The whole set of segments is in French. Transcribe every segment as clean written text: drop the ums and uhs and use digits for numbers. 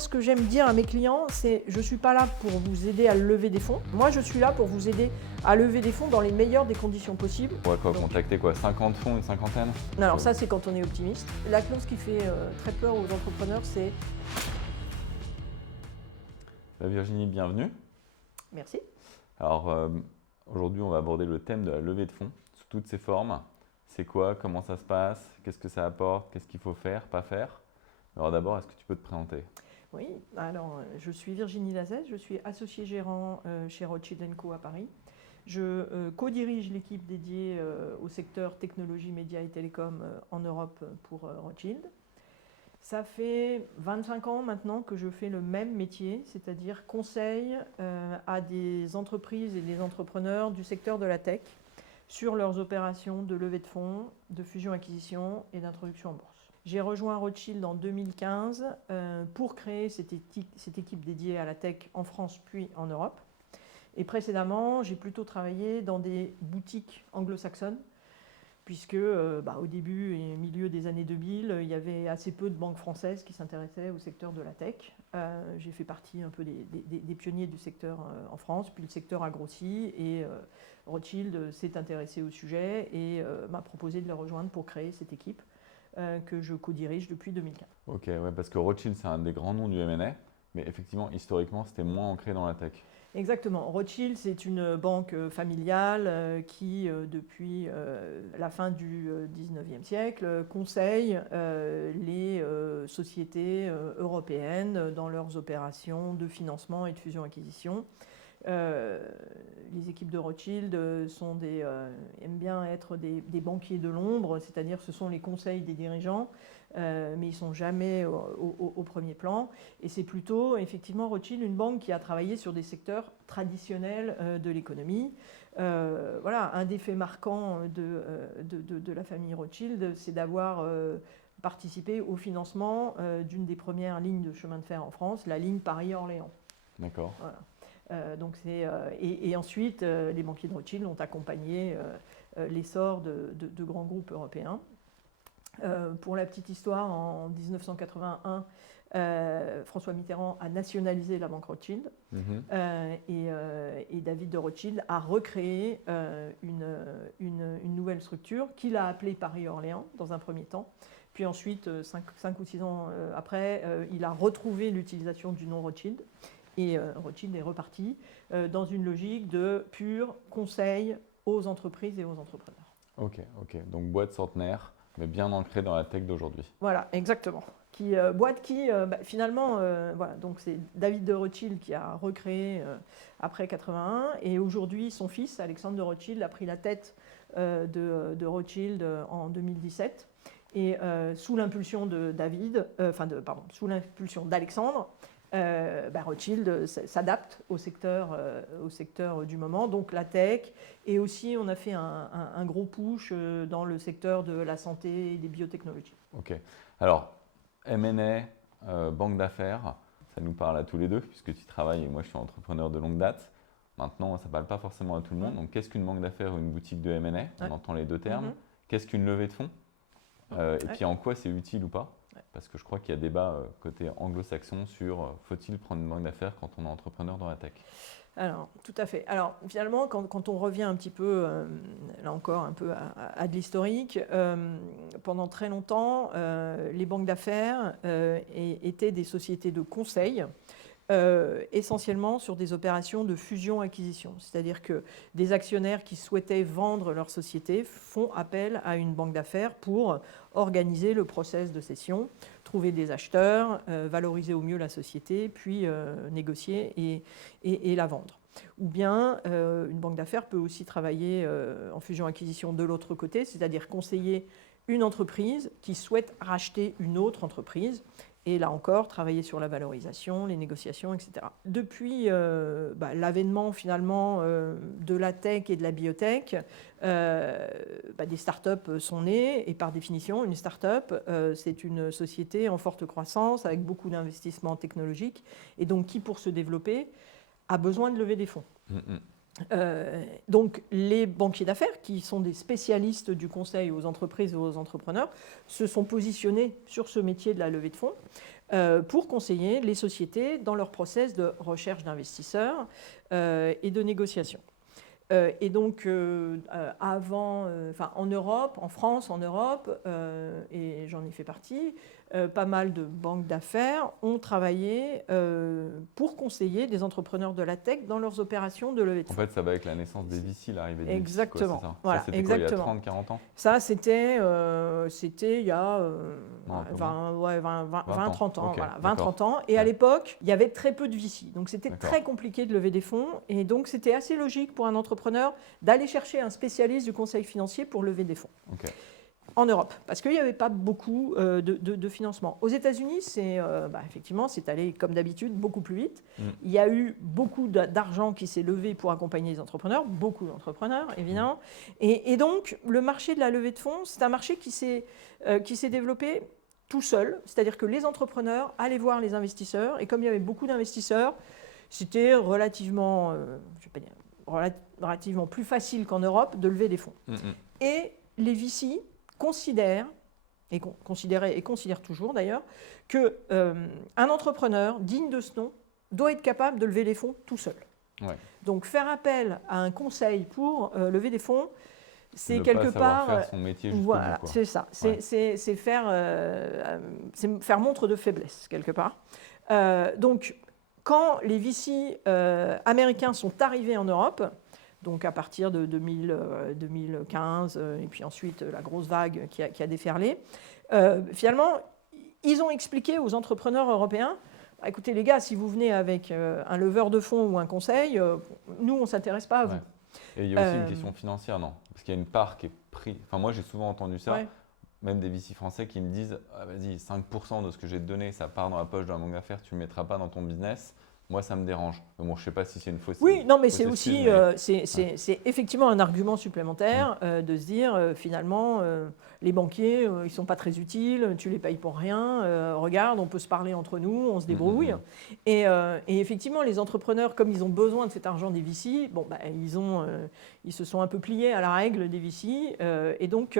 ce que j'aime dire à mes clients, c'est je ne suis pas là pour vous aider à lever des fonds. Moi, je suis là pour vous aider à lever des fonds dans les meilleures des conditions possibles. On va quoi, contacter quoi, 50 fonds, une cinquantaine? Alors ça, c'est quand on est optimiste. La clause qui fait très peur aux entrepreneurs, c'est... Virginie, bienvenue. Merci. Alors aujourd'hui, on va aborder le thème de la levée de fonds sous toutes ses formes. C'est quoi? Comment ça se passe? Qu'est-ce que ça apporte? Qu'est-ce qu'il faut faire, pas faire? Alors d'abord, est-ce que tu peux te présenter? Oui, alors je suis Virginie Lazès, je suis associée gérant chez Rothschild & Co à Paris. Je co-dirige l'équipe dédiée au secteur technologie, médias et télécom en Europe pour Rothschild. Ça fait 25 ans maintenant que je fais le même métier, c'est-à-dire conseil à des entreprises et des entrepreneurs du secteur de la tech sur leurs opérations de levée de fonds, de fusion-acquisition et d'introduction en bourse. J'ai rejoint Rothschild en 2015 pour créer cette équipe dédiée à la tech en France puis en Europe. Et précédemment, j'ai plutôt travaillé dans des boutiques anglo-saxonnes, puisque au début et au milieu des années 2000, il y avait assez peu de banques françaises qui s'intéressaient au secteur de la tech. J'ai fait partie un peu des pionniers du secteur en France, puis le secteur a grossi et Rothschild s'est intéressé au sujet et m'a proposé de le rejoindre pour créer cette équipe que je co-dirige depuis 2015. Ok, ouais, parce que Rothschild, c'est un des grands noms du M&A, mais effectivement, historiquement, c'était moins ancré dans la tech. Exactement. Rothschild, c'est une banque familiale qui, depuis la fin du 19e siècle, conseille les sociétés européennes dans leurs opérations de financement et de fusion-acquisition. Les équipes de Rothschild aiment bien être des banquiers de l'ombre, c'est-à-dire ce sont les conseils des dirigeants, mais ils ne sont jamais au premier plan. Et c'est plutôt, effectivement, Rothschild, une banque qui a travaillé sur des secteurs traditionnels de l'économie. Voilà, un des faits marquants de la famille Rothschild, c'est d'avoir participé au financement d'une des premières lignes de chemin de fer en France, la ligne Paris-Orléans. D'accord. Voilà. Et ensuite, les banquiers de Rothschild ont accompagné l'essor de grands groupes européens. Pour la petite histoire, en 1981, François Mitterrand a nationalisé la banque Rothschild et David de Rothschild a recréé une nouvelle structure qu'il a appelée Paris-Orléans dans un premier temps. Puis ensuite, 5 ou 6 ans après, il a retrouvé l'utilisation du nom Rothschild. Et Rothschild est reparti dans une logique de pur conseil aux entreprises et aux entrepreneurs. Ok. Donc boîte centenaire, mais bien ancrée dans la tech d'aujourd'hui. Voilà, exactement. Boîte qui, finalement, voilà, donc c'est David de Rothschild qui a recréé après 81, et aujourd'hui son fils Alexandre de Rothschild a pris la tête de Rothschild en 2017, et sous l'impulsion de sous l'impulsion d'Alexandre. Rothschild s'adapte au secteur du moment, donc la tech, et aussi on a fait un gros push dans le secteur de la santé et des biotechnologies. Ok. Alors, M&A, banque d'affaires, ça nous parle à tous les deux, puisque tu travailles et moi je suis entrepreneur de longue date. Maintenant, ça ne parle pas forcément à tout le monde. Donc, qu'est-ce qu'une banque d'affaires ou une boutique de M&A? On entend les deux termes. Qu'est-ce qu'une levée de fonds? Et puis, en quoi c'est utile ou pas? Parce que je crois qu'il y a débat côté anglo-saxon sur faut-il prendre une banque d'affaires quand on est entrepreneur dans la tech? Alors, tout à fait. Alors, finalement, quand on revient un petit peu, là encore, un peu à de l'historique, pendant très longtemps, les banques d'affaires étaient des sociétés de conseil, essentiellement sur des opérations de fusion-acquisition. C'est-à-dire que des actionnaires qui souhaitaient vendre leur société font appel à une banque d'affaires pour organiser le process de cession, trouver des acheteurs, valoriser au mieux la société, puis négocier et la vendre. Ou bien une banque d'affaires peut aussi travailler en fusion-acquisition de l'autre côté, c'est-à-dire conseiller une entreprise qui souhaite racheter une autre entreprise. Et là encore, travailler sur la valorisation, les négociations, etc. Depuis l'avènement finalement de la tech et de la biotech, des startups sont nées, et par définition, une startup, c'est une société en forte croissance avec beaucoup d'investissements technologiques, et donc qui, pour se développer, a besoin de lever des fonds. Donc les banquiers d'affaires, qui sont des spécialistes du conseil aux entreprises et aux entrepreneurs, se sont positionnés sur ce métier de la levée de fonds pour conseiller les sociétés dans leur process de recherche d'investisseurs et de négociation. Et donc, en Europe, en France, en Europe, et j'en ai fait partie, pas mal de banques d'affaires ont travaillé pour conseiller des entrepreneurs de la tech dans leurs opérations de levée de fonds. En fait, ça va avec la naissance des VC, l'arrivée des Exactement. VC, quoi, Voilà, ça, c'était exactement. quoi, il y a 30-40 ans? Ça, c'était il y a 20-30 ans. Okay, voilà, 20-30 ans. Et à l'époque, il y avait très peu de VC. Donc, c'était très compliqué de lever des fonds. Et donc, c'était assez logique pour un entrepreneur d'aller chercher un spécialiste du conseil financier pour lever des fonds. Okay. En Europe, parce qu'il n'y avait pas beaucoup de financement. Aux États-Unis, effectivement, c'est allé, comme d'habitude, beaucoup plus vite. Il y a eu beaucoup d'argent qui s'est levé pour accompagner les entrepreneurs, beaucoup d'entrepreneurs, évidemment. Et donc, le marché de la levée de fonds, c'est un marché qui s'est développé tout seul. C'est-à-dire que les entrepreneurs allaient voir les investisseurs, et comme il y avait beaucoup d'investisseurs, c'était relativement plus facile qu'en Europe de lever des fonds. Et les VC considèrent toujours d'ailleurs, qu'un entrepreneur digne de ce nom doit être capable de lever des fonds tout seul. Ouais. Donc faire appel à un conseil pour lever des fonds, c'est quelque part faire son métier jusqu'au voilà, bout, quoi. C'est ça. C'est faire montre de faiblesse quelque part. Donc quand les VC américains sont arrivés en Europe, donc à partir de 2015, et puis ensuite la grosse vague qui a déferlé, finalement, ils ont expliqué aux entrepreneurs européens, écoutez les gars, si vous venez avec un leveur de fonds ou un conseil, nous, on ne s'intéresse pas à vous. Et il y a aussi une question financière, non? Parce qu'il y a une part qui est prise. Enfin, moi, j'ai souvent entendu ça, même des VC français qui me disent vas-y, 5% de ce que j'ai te donné, ça part dans la poche d'un banque d'affaires, tu ne le mettras pas dans ton business. Moi, ça me dérange. Bon, je ne sais pas si c'est une fausse. Oui, non, mais c'est aussi, c'est effectivement un argument supplémentaire de se dire finalement, les banquiers, ils ne sont pas très utiles, tu les payes pour rien. Regarde, on peut se parler entre nous, on se débrouille. Et effectivement, les entrepreneurs, comme ils ont besoin de cet argent des VC, ils se sont un peu pliés à la règle des VC, et donc.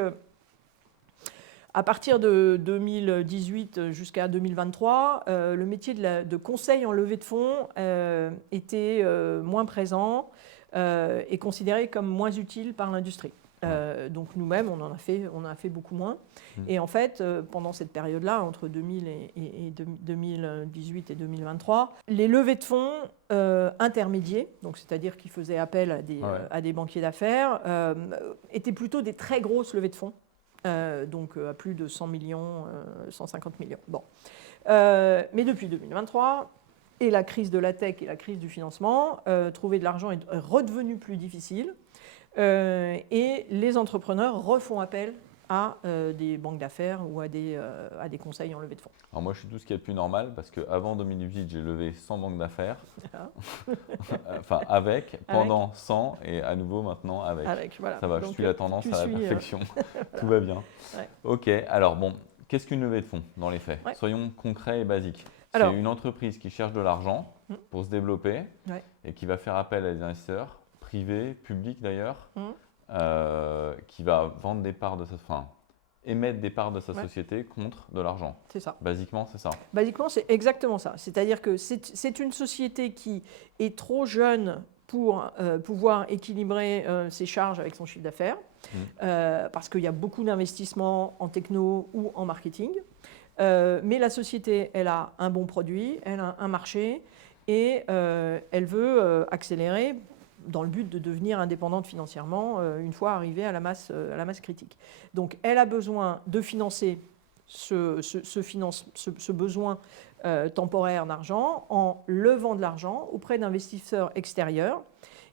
À partir de 2018 jusqu'à 2023, le métier de conseil en levée de fonds était moins présent et considéré comme moins utile par l'industrie. Donc nous-mêmes, on en a fait beaucoup moins. Et en fait, pendant cette période-là, entre 2018 et 2023, les levées de fonds intermédiaires, donc c'est-à-dire qui faisaient appel à des banquiers d'affaires, étaient plutôt des très grosses levées de fonds. Donc à plus de 100 millions, 150 millions. Bon. Mais depuis 2023, et la crise de la tech et la crise du financement, trouver de l'argent est redevenu plus difficile. Et les entrepreneurs refont appel à des banques d'affaires ou à des conseils en levée de fonds. Alors moi, je suis tout ce qui est le plus normal parce qu'avant 2018, j'ai levé 100 banques d'affaires. Enfin, pendant 100 et à nouveau maintenant avec. Voilà. Ça va, donc, je suis la tendance à la perfection. Voilà. Tout va bien. Ouais. Ok, alors bon, qu'est-ce qu'une levée de fonds dans les faits? Soyons concrets et basiques. C'est une entreprise qui cherche de l'argent pour se développer et qui va faire appel à des investisseurs, privés, publics d'ailleurs, qui va vendre des parts de émettre des parts de sa société contre de l'argent. C'est ça. Basiquement, c'est ça. Basiquement, c'est exactement ça. C'est-à-dire que c'est une société qui est trop jeune pour pouvoir équilibrer ses charges avec son chiffre d'affaires, parce qu'il y a beaucoup d'investissements en techno ou en marketing. Mais la société, elle a un bon produit, elle a un marché, et elle veut accélérer dans le but de devenir indépendante financièrement une fois arrivée à la masse critique. Donc elle a besoin de financer ce besoin temporaire d'argent en levant de l'argent auprès d'investisseurs extérieurs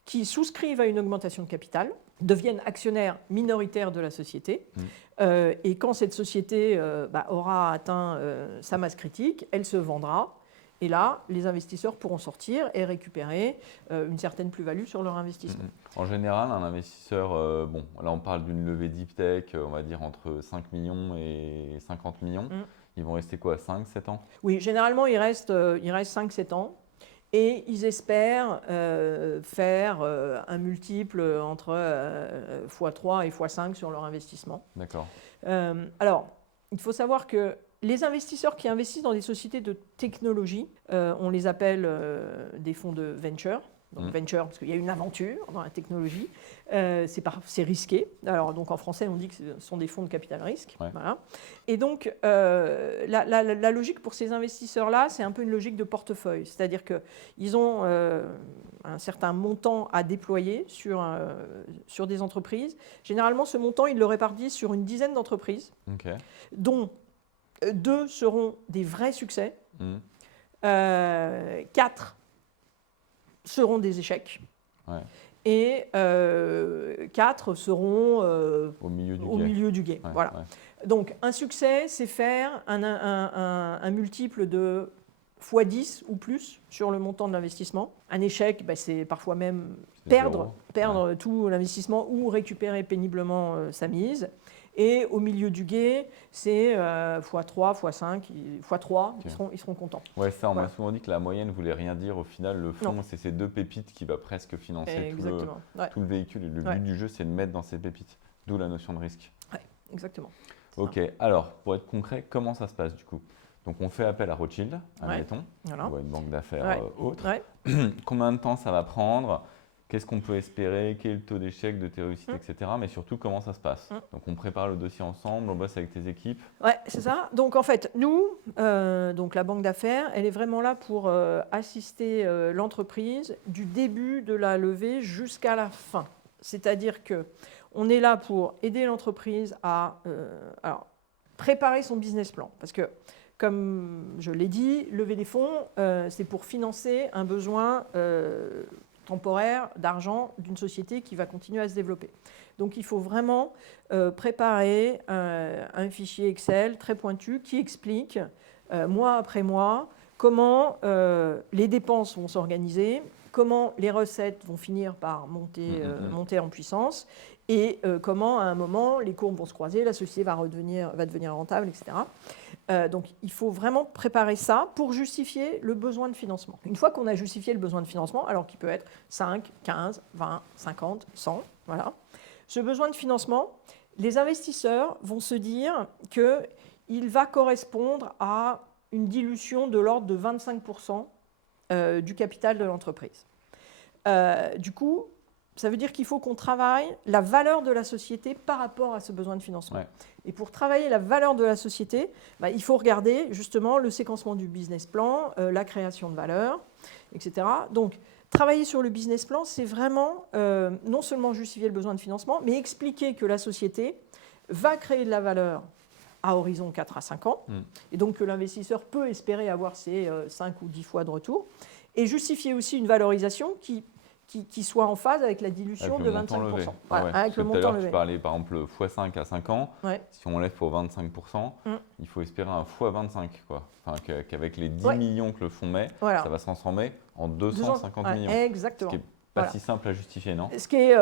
qui souscrivent à une augmentation de capital, deviennent actionnaires minoritaires de la société. Et quand cette société aura atteint sa masse critique, elle se vendra. Et là, les investisseurs pourront sortir et récupérer une certaine plus-value sur leur investissement. En général, un investisseur, là on parle d'une levée deep tech, on va dire entre 5 millions et 50 millions. Ils vont rester quoi, 5-7 ans? Oui, généralement, ils restent 5-7 ans. Et ils espèrent faire un multiple entre x3 et x5 sur leur investissement. D'accord. Alors, il faut savoir que les investisseurs qui investissent dans des sociétés de technologie, on les appelle des fonds de venture. Donc venture, parce qu'il y a une aventure dans la technologie, c'est risqué. Alors, donc en français, on dit que ce sont des fonds de capital risque. Ouais. Voilà. Et donc, la logique pour ces investisseurs-là, c'est un peu une logique de portefeuille. C'est-à-dire qu'ils ont un certain montant à déployer sur des entreprises. Généralement, ce montant, ils le répartissent sur une dizaine d'entreprises, dont 2 seront des vrais succès, 4 seront des échecs. Ouais. Et 4 seront au milieu du game. Ouais, voilà. Ouais. Donc, un succès, c'est faire un multiple de x10 ou plus sur le montant de l'investissement. Un échec, c'est parfois même perdre tout l'investissement ou récupérer péniblement sa mise. Et au milieu du gué, c'est x3, x5, x3, ils seront contents. Ouais, ça, on m'a souvent dit que la moyenne ne voulait rien dire. Au final, le fond, c'est ces 2 pépites qui va presque financer tout le véhicule. Et le but du jeu, c'est de mettre dans ces pépites, d'où la notion de risque. Oui, exactement. Ok, alors, pour être concret, comment ça se passe du coup? Donc, on fait appel à Rothschild, admettons, ou à une banque d'affaires autre. Combien de temps ça va prendre? Qu'est-ce qu'on peut espérer? Quel est le taux d'échec, de tes réussites, etc. Mais surtout, comment ça se passe? Donc, on prépare le dossier ensemble, on bosse avec tes équipes. Oui, c'est ça. Donc, en fait, nous, donc la banque d'affaires, elle est vraiment là pour assister l'entreprise du début de la levée jusqu'à la fin. C'est-à-dire qu'on est là pour aider l'entreprise à préparer son business plan. Parce que, comme je l'ai dit, lever des fonds, c'est pour financer un besoin temporaire d'argent d'une société qui va continuer à se développer. Donc il faut vraiment préparer un fichier Excel très pointu qui explique mois après mois comment les dépenses vont s'organiser, comment les recettes vont finir par monter en puissance et comment à un moment les courbes vont se croiser, la société va devenir rentable, etc. Donc, il faut vraiment préparer ça pour justifier le besoin de financement. Une fois qu'on a justifié le besoin de financement, alors qu'il peut être 5, 15, 20, 50, 100, voilà, ce besoin de financement, les investisseurs vont se dire qu'il va correspondre à une dilution de l'ordre de 25% du capital de l'entreprise. Du coup, ça veut dire qu'il faut qu'on travaille la valeur de la société par rapport à ce besoin de financement. Ouais. Et pour travailler la valeur de la société, il faut regarder justement le séquencement du business plan, la création de valeur, etc. Donc, travailler sur le business plan, c'est vraiment non seulement justifier le besoin de financement, mais expliquer que la société va créer de la valeur à horizon 4 à 5 ans, et donc que l'investisseur peut espérer avoir ses 5 ou 10 fois de retour, et justifier aussi une valorisation qui soit en phase avec la dilution de 25%. Voilà, avec le montant levé. Tu parlais par exemple x5 à 5 ans, si on lève pour 25%, il faut espérer un x25, quoi. Enfin, qu'avec les 10 millions que le fonds met, ça va se transformer en 250 millions. Exactement. Ce qui n'est pas si simple à justifier, non? Ce qui est,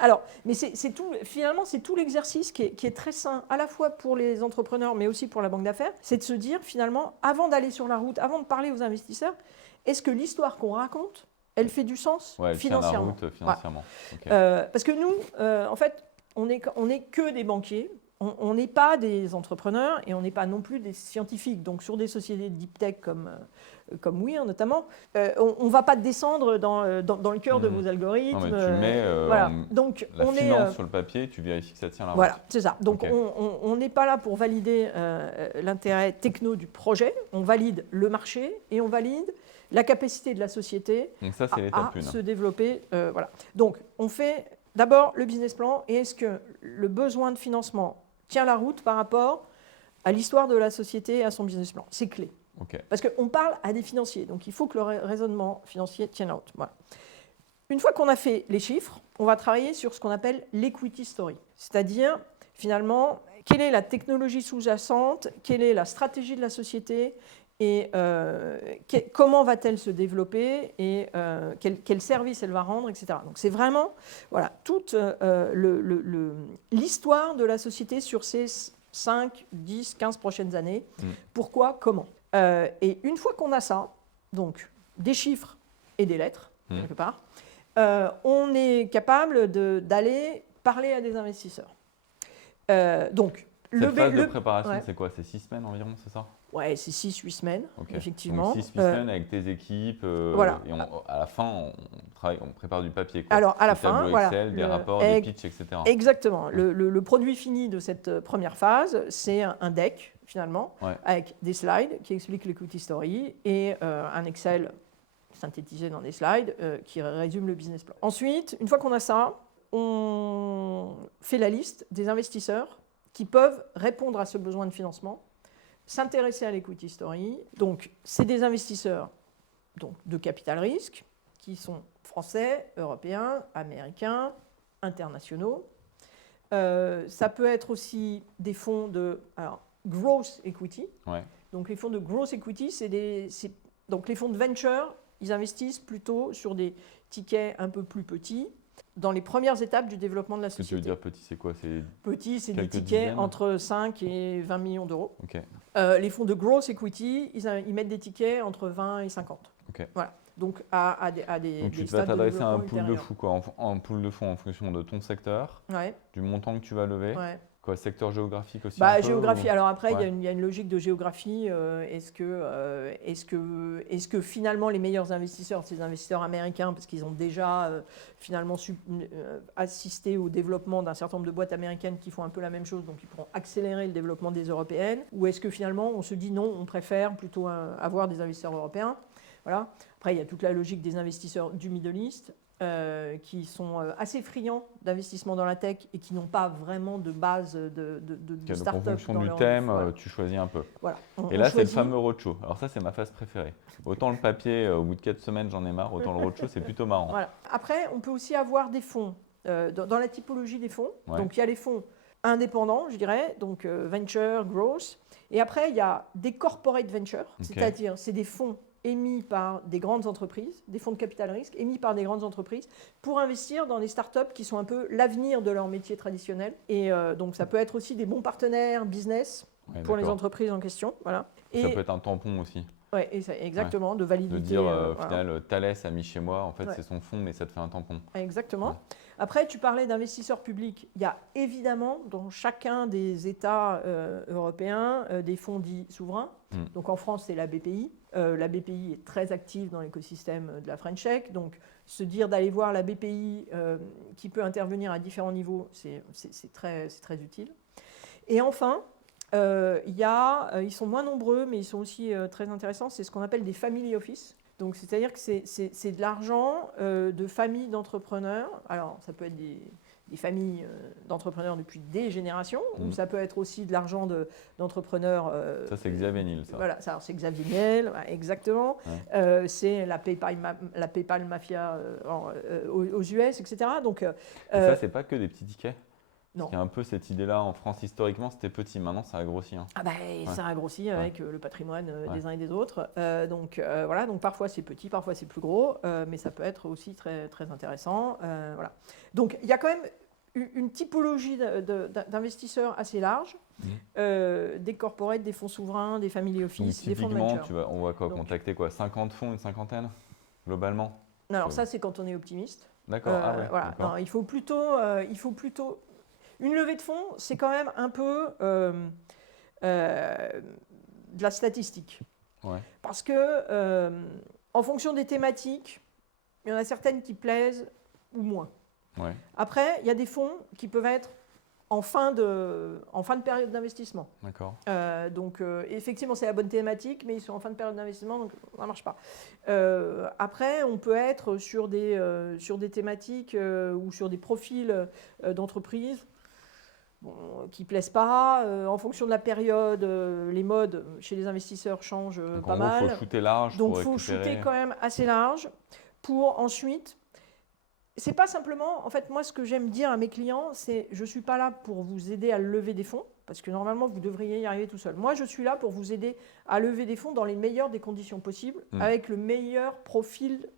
alors, mais c'est tout, finalement, c'est tout l'exercice qui est très sain, à la fois pour les entrepreneurs, mais aussi pour la banque d'affaires, c'est de se dire, finalement, avant d'aller sur la route, avant de parler aux investisseurs, est-ce que l'histoire qu'on raconte, elle fait du sens financièrement. Financièrement. Okay. Parce que nous, en fait, on n'est que des banquiers, on n'est pas des entrepreneurs et on n'est pas non plus des scientifiques. Donc sur des sociétés de deep tech comme Weir notamment, on ne va pas descendre dans le cœur de vos algorithmes. Non, mais tu mets voilà. Donc, la finance sur le papier, tu vérifies que ça tient la route. Voilà, c'est ça. Donc on n'est pas là pour valider l'intérêt techno du projet, on valide le marché et on valide la capacité de la société à se développer. Voilà. Donc, on fait d'abord le business plan et est-ce que le besoin de financement tient la route par rapport à l'histoire de la société et à son business plan? C'est clé. Okay. Parce qu'on parle à des financiers, donc il faut que le raisonnement financier tienne la route. Voilà. Une fois qu'on a fait les chiffres, on va travailler sur ce qu'on appelle l'equity story, c'est-à-dire finalement quelle est la technologie sous-jacente, quelle est la stratégie de la société et comment va-t-elle se développer et quel service elle va rendre, etc. Donc c'est vraiment toute l'histoire de la société sur ces 5, 10, 15 prochaines années. Pourquoi, comment. Et une fois qu'on a ça, donc des chiffres et des lettres, quelque part, on est capable d'aller parler à des investisseurs. Donc, Cette phase de préparation, ouais. c'est quoi? C'est 6 semaines environ, c'est ça? Ouais, c'est 6-8 semaines, Ok. effectivement. Donc 6 semaines avec tes équipes, Voilà. et à la fin, on prépare du papier, quoi. Alors, à la Des fin, tableaux voilà. Excel, des rapports, des pitchs, etc. Exactement. Ouais. Le produit fini de cette première phase, c'est un deck, finalement, Ouais. avec des slides qui expliquent l'equity story et un Excel synthétisé dans des slides qui résume le business plan. Ensuite, une fois qu'on a ça, on fait la liste des investisseurs qui peuvent répondre à ce besoin de financement, s'intéresser à l'equity story. Donc, c'est des investisseurs donc, de capital risque qui sont français, européens, américains, internationaux. Ça peut être aussi des fonds de growth equity. Ouais. Donc, les fonds de growth equity, donc les fonds de venture, ils investissent plutôt sur des tickets un peu plus petits dans les premières étapes du développement de la société. Ce que tu veux dire petit, c'est quoi? Petit, c'est des quelques tickets dizaines entre 5 et 20 millions d'euros. Ok. Les fonds de growth equity, ils mettent des tickets entre 20 et 50. Ok. Voilà. Donc, à des Donc tu vas stades de t'adresser à un développement pool de ultérieurs. fonds, quoi, en pool de fonds en fonction de ton secteur, Ouais, du montant que tu vas lever. ouais. Quoi, secteur géographique aussi? Bah, un peu, géographie. ou- Alors après, Ouais. il y a une logique de géographie. Est-ce que finalement les meilleurs investisseurs, c'est les investisseurs américains, parce qu'ils ont déjà finalement assisté au développement d'un certain nombre de boîtes américaines qui font un peu la même chose, donc ils pourront accélérer le développement des européennes? Ou est-ce que finalement on se dit non, on préfère plutôt avoir des investisseurs européens? Voilà. Après, il y a toute la logique des investisseurs du Middle East. Qui sont assez friands d'investissement dans la tech et qui n'ont pas vraiment de base de Donc, start-up. en fonction dans du leur- thème, voilà. tu choisis un peu. Voilà. Et là, c'est le fameux roadshow. Alors ça, c'est ma phase préférée. Autant le papier, au bout de 4 semaines, j'en ai marre. Autant le roadshow, c'est plutôt marrant. Voilà. Après, on peut aussi avoir des fonds. Dans la typologie des fonds, Ouais. donc il y a les fonds indépendants, je dirais, donc venture, growth. Et après, il y a des corporate ventures, c'est-à-dire c'est des fonds émis par des grandes entreprises, des fonds de capital risque émis par des grandes entreprises pour investir dans des startups qui sont un peu l'avenir de leur métier traditionnel. Et donc ça peut être aussi des bons partenaires business pour les entreprises en question. Voilà. Ça peut être un tampon aussi. Oui, exactement, de validité. De dire, au final, Thales a mis chez moi, en fait, Ouais. c'est son fonds, mais ça te fait un tampon. Exactement. Ouais. Après, tu parlais d'investisseurs publics. Il y a évidemment dans chacun des États européens des fonds dits souverains. Donc en France, c'est la BPI. La BPI est très active dans l'écosystème de la French Tech. Donc se dire d'aller voir la BPI qui peut intervenir à différents niveaux, c'est très utile. Et enfin, ils sont moins nombreux, mais ils sont aussi très intéressants. C'est ce qu'on appelle des family office. Donc, c'est-à-dire que c'est de l'argent de familles d'entrepreneurs. Alors, ça peut être des familles d'entrepreneurs depuis des générations, ou ça peut être aussi de l'argent d'entrepreneurs. Ça, c'est Xavier Niel, ça. Voilà, ça, c'est Xavier Niel, exactement. Ouais. C'est la PayPal Mafia aux US, etc. Donc, et ça, c'est pas que des petits tickets? Non. Il y a un peu cette idée-là en France, historiquement, c'était petit. Maintenant, ça a grossi. Hein. Ah bah, ça a grossi avec le patrimoine des uns et des autres. Donc voilà, donc parfois c'est petit, parfois c'est plus gros, mais ça peut être aussi très, très intéressant. Voilà. Donc il y a quand même une typologie d'investisseurs assez large, des corporates, des fonds souverains, des family office, des fonds de venture. On va contacter quoi, 50 fonds, une cinquantaine, globalement? Alors ça, c'est quand on est optimiste. D'accord, voilà. Non, il faut plutôt une levée de fonds, c'est quand même un peu de la statistique. Ouais. Parce que, en fonction des thématiques, il y en a certaines qui plaisent ou moins. Ouais. Après, il y a des fonds qui peuvent être en fin de période d'investissement. D'accord. Donc, effectivement, c'est la bonne thématique, mais ils sont en fin de période d'investissement, donc ça ne marche pas. Après, on peut être sur des thématiques ou sur des profils d'entreprise qui ne plaisent pas. En fonction de la période, les modes chez les investisseurs changent pas mal. Il faut shooter large. Donc, il faut shooter quand même assez large pour ensuite... C'est pas simplement... En fait, moi, ce que j'aime dire à mes clients, c'est je ne suis pas là pour vous aider à lever des fonds, parce que normalement, vous devriez y arriver tout seul. Moi, je suis là pour vous aider à lever des fonds dans les meilleures des conditions possibles, avec le meilleur profil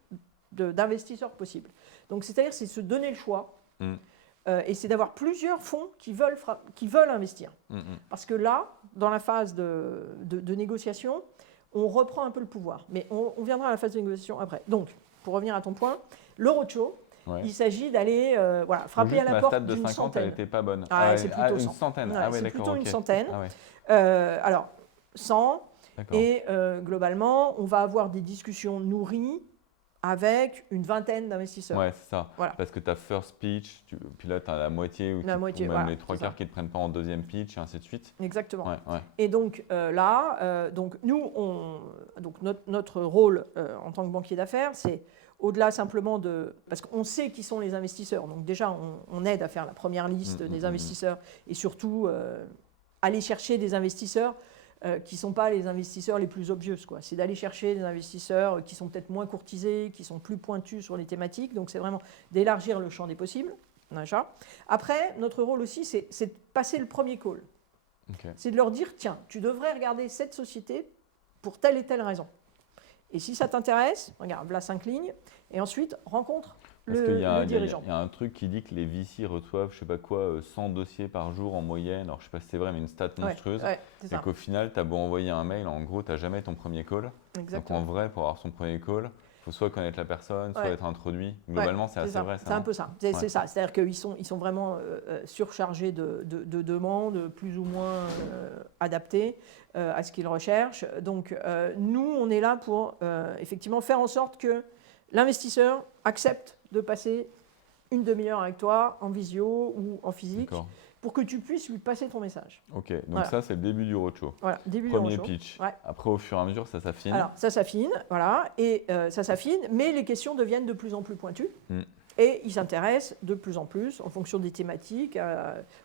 d'investisseur possible. Donc, c'est-à-dire, c'est se donner le choix. Et c'est d'avoir plusieurs fonds qui veulent investir. Parce que là, dans la phase de négociation, on reprend un peu le pouvoir. Mais on viendra à la phase de négociation après. Donc, pour revenir à ton point, le roadshow, Ouais. il s'agit d'aller Donc frapper juste à la ma porte stat de d'une 50, elle centaine. n'était pas bonne. Ah, c'est plutôt une 100. centaine. Ouais, Ah ouais, c'est d'accord. plutôt une Ok. centaine. Ah ouais, Alors, 100, d'accord. et globalement, on va avoir des discussions nourries avec une vingtaine d'investisseurs. Ouais, c'est ça. Voilà. Parce que tu as first pitch, puis là, tu as la moitié ou, La moitié, ou même voilà, les trois c'est quarts ça. qui ne te prennent pas en deuxième pitch, et ainsi de suite. Exactement. Ouais. Et donc donc nous, donc notre rôle en tant que banquier d'affaires, c'est au-delà simplement de... Parce qu'on sait qui sont les investisseurs. Donc déjà, on aide à faire la première liste des investisseurs et surtout aller chercher des investisseurs qui ne sont pas les investisseurs les plus obvious. C'est d'aller chercher des investisseurs qui sont peut-être moins courtisés, qui sont plus pointus sur les thématiques. Donc c'est vraiment d'élargir le champ des possibles. Déjà. Après, notre rôle aussi, c'est de passer le premier call. Ok. C'est de leur dire, tiens, tu devrais regarder cette société pour telle et telle raison. Et si ça t'intéresse, regarde, là 5 lignes, et ensuite rencontre Parce qu'il le dirigeant. y a un truc qui dit que les VC reçoivent, je sais pas quoi, 100 dossiers par jour en moyenne. Alors, je sais pas si c'est vrai, mais une stat monstrueuse. C'est et ça. qu'au final, tu as beau envoyer un mail, en gros, tu n'as jamais ton premier call. Exactement. Donc, en vrai, pour avoir son premier call, il faut soit connaître la personne, soit être introduit. Globalement, c'est assez vrai, ça. C'est un peu ça. C'est ça. C'est-à-dire qu'ils sont vraiment surchargés de demandes, plus ou moins adaptées à ce qu'ils recherchent. Donc, nous, on est là pour effectivement faire en sorte que l'investisseur accepte de passer une demi-heure avec toi en visio ou en physique pour que tu puisses lui passer ton message. Ok, donc ça, c'est le début du roadshow. Voilà, début Premier du roadshow. pitch. Après, au fur et à mesure, ça s'affine. Alors, ça s'affine, voilà, et ça s'affine, mais les questions deviennent de plus en plus pointues. Et ils s'intéressent de plus en plus, en fonction des thématiques,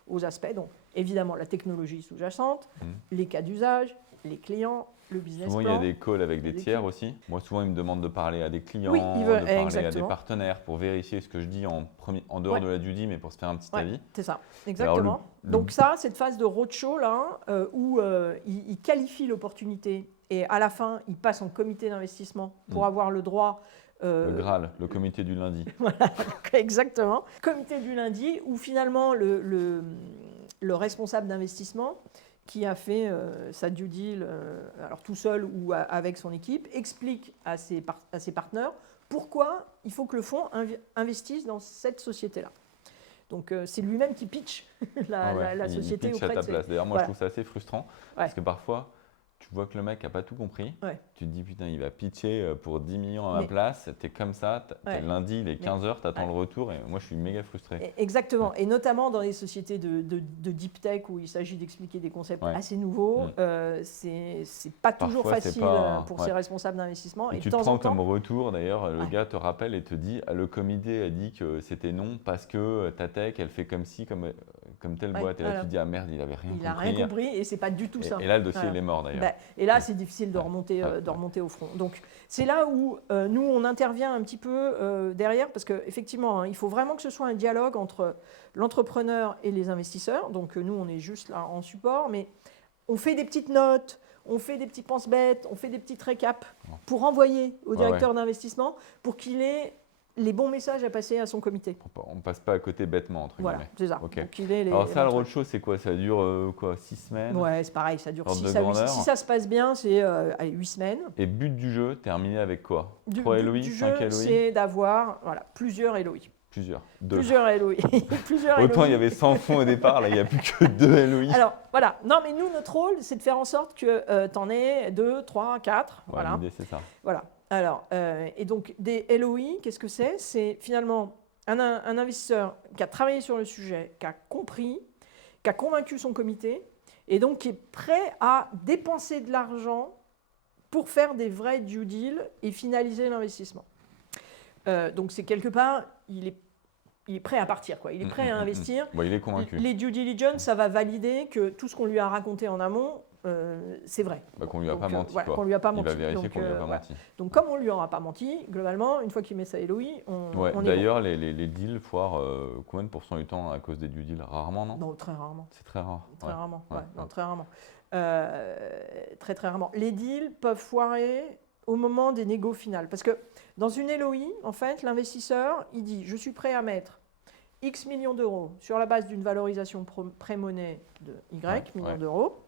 aux aspects. Donc, évidemment, la technologie sous-jacente, les cas d'usage, les clients, le business souvent, plan. Il y a des calls avec des tiers aussi. Moi, souvent, ils me demandent de parler à des clients, Oui, de parler à des partenaires pour vérifier ce que je dis en dehors de la due deal, mais pour se faire un petit avis. C'est ça, exactement. Alors, donc ça, cette phase de roadshow là, où ils qualifient l'opportunité et à la fin, ils passent en comité d'investissement pour avoir le droit... le Graal, le comité du lundi. Voilà, exactement. Comité du lundi, où finalement le responsable d'investissement qui a fait sa due deal, alors tout seul ou avec son équipe, explique à ses partenaires pourquoi il faut que le fonds investisse dans cette société-là. Donc c'est lui-même qui pitch la société il pitch auprès à ta place. D'ailleurs, moi, je trouve ça assez frustrant parce que parfois, tu vois que le mec n'a pas tout compris. Tu te dis, putain, il va pitcher pour 10 millions à ma place. Tu es comme ça, lundi, il est 15h, tu attends le retour. Et moi, je suis méga frustré. Exactement. Et notamment dans les sociétés de deep tech où il s'agit d'expliquer des concepts assez nouveaux, c'est pas toujours facile pour ces responsables d'investissement. Et tu te prends comme retour, d'ailleurs, le gars te rappelle et te dit, le comité a dit que c'était non parce que ta tech, elle fait comme ci, comme telle boîte. Et là, tu te dis, ah merde, il avait rien compris. Il n'a rien compris et c'est pas du tout ça. Et là, le dossier, il est mort d'ailleurs. Et là, c'est difficile de remonter au front. Donc, c'est là où nous, on intervient un petit peu derrière parce qu'effectivement, il faut vraiment que ce soit un dialogue entre l'entrepreneur et les investisseurs. Donc, nous, on est juste là en support, mais on fait des petites notes, on fait des petits pense-bêtes, on fait des petites récaps pour envoyer au directeur d'investissement pour qu'il ait les bons messages à passer à son comité. On ne passe pas à côté bêtement, entre guillemets. Voilà, c'est ça. Okay. Donc, alors ça, le roadshow, c'est quoi? Ça dure 6 semaines? Ouais, c'est pareil, ça dure 6 à 8. Si ça se passe bien, c'est 8 semaines. Et but du jeu, terminé avec quoi? 3 LOI, 5 LOI? Le but du jeu, c'est d'avoir plusieurs LOI. Plusieurs LOI. Autant il y avait 100 fonds au départ, là, il n'y a plus que 2 LOI. Alors, voilà. Non, mais nous, notre rôle, c'est de faire en sorte que tu en aies 2, 3, 4. Voilà. L'idée, c'est ça. Voilà. Alors, et donc, des LOI, qu'est-ce que c'est? C'est finalement un investisseur qui a travaillé sur le sujet, qui a compris, qui a convaincu son comité, et donc qui est prêt à dépenser de l'argent pour faire des vrais due deals et finaliser l'investissement. Donc, c'est quelque part, il est prêt à partir, quoi. Il est prêt à investir. Bon, il est convaincu. Les due diligence, ça va valider que tout ce qu'on lui a raconté en amont, c'est vrai. Qu'on ne lui a pas menti. Qu'on lui a pas menti. Il va vérifier qu'on ne lui a pas menti. Donc, comme on ne lui aura pas menti, globalement, une fois qu'il met sa LOI, on est d'ailleurs, les deals foirent combien de pourcents du temps à cause des due deals? Rarement, non? Non, très rarement. C'est très rare. Très rarement, non, très rarement. Très rarement. Les deals peuvent foirer au moment des négos finales. Parce que dans une LOI, en fait, l'investisseur, il dit « je suis prêt à mettre X millions d'euros sur la base d'une valorisation pré-monnaie de Y millions d'euros ».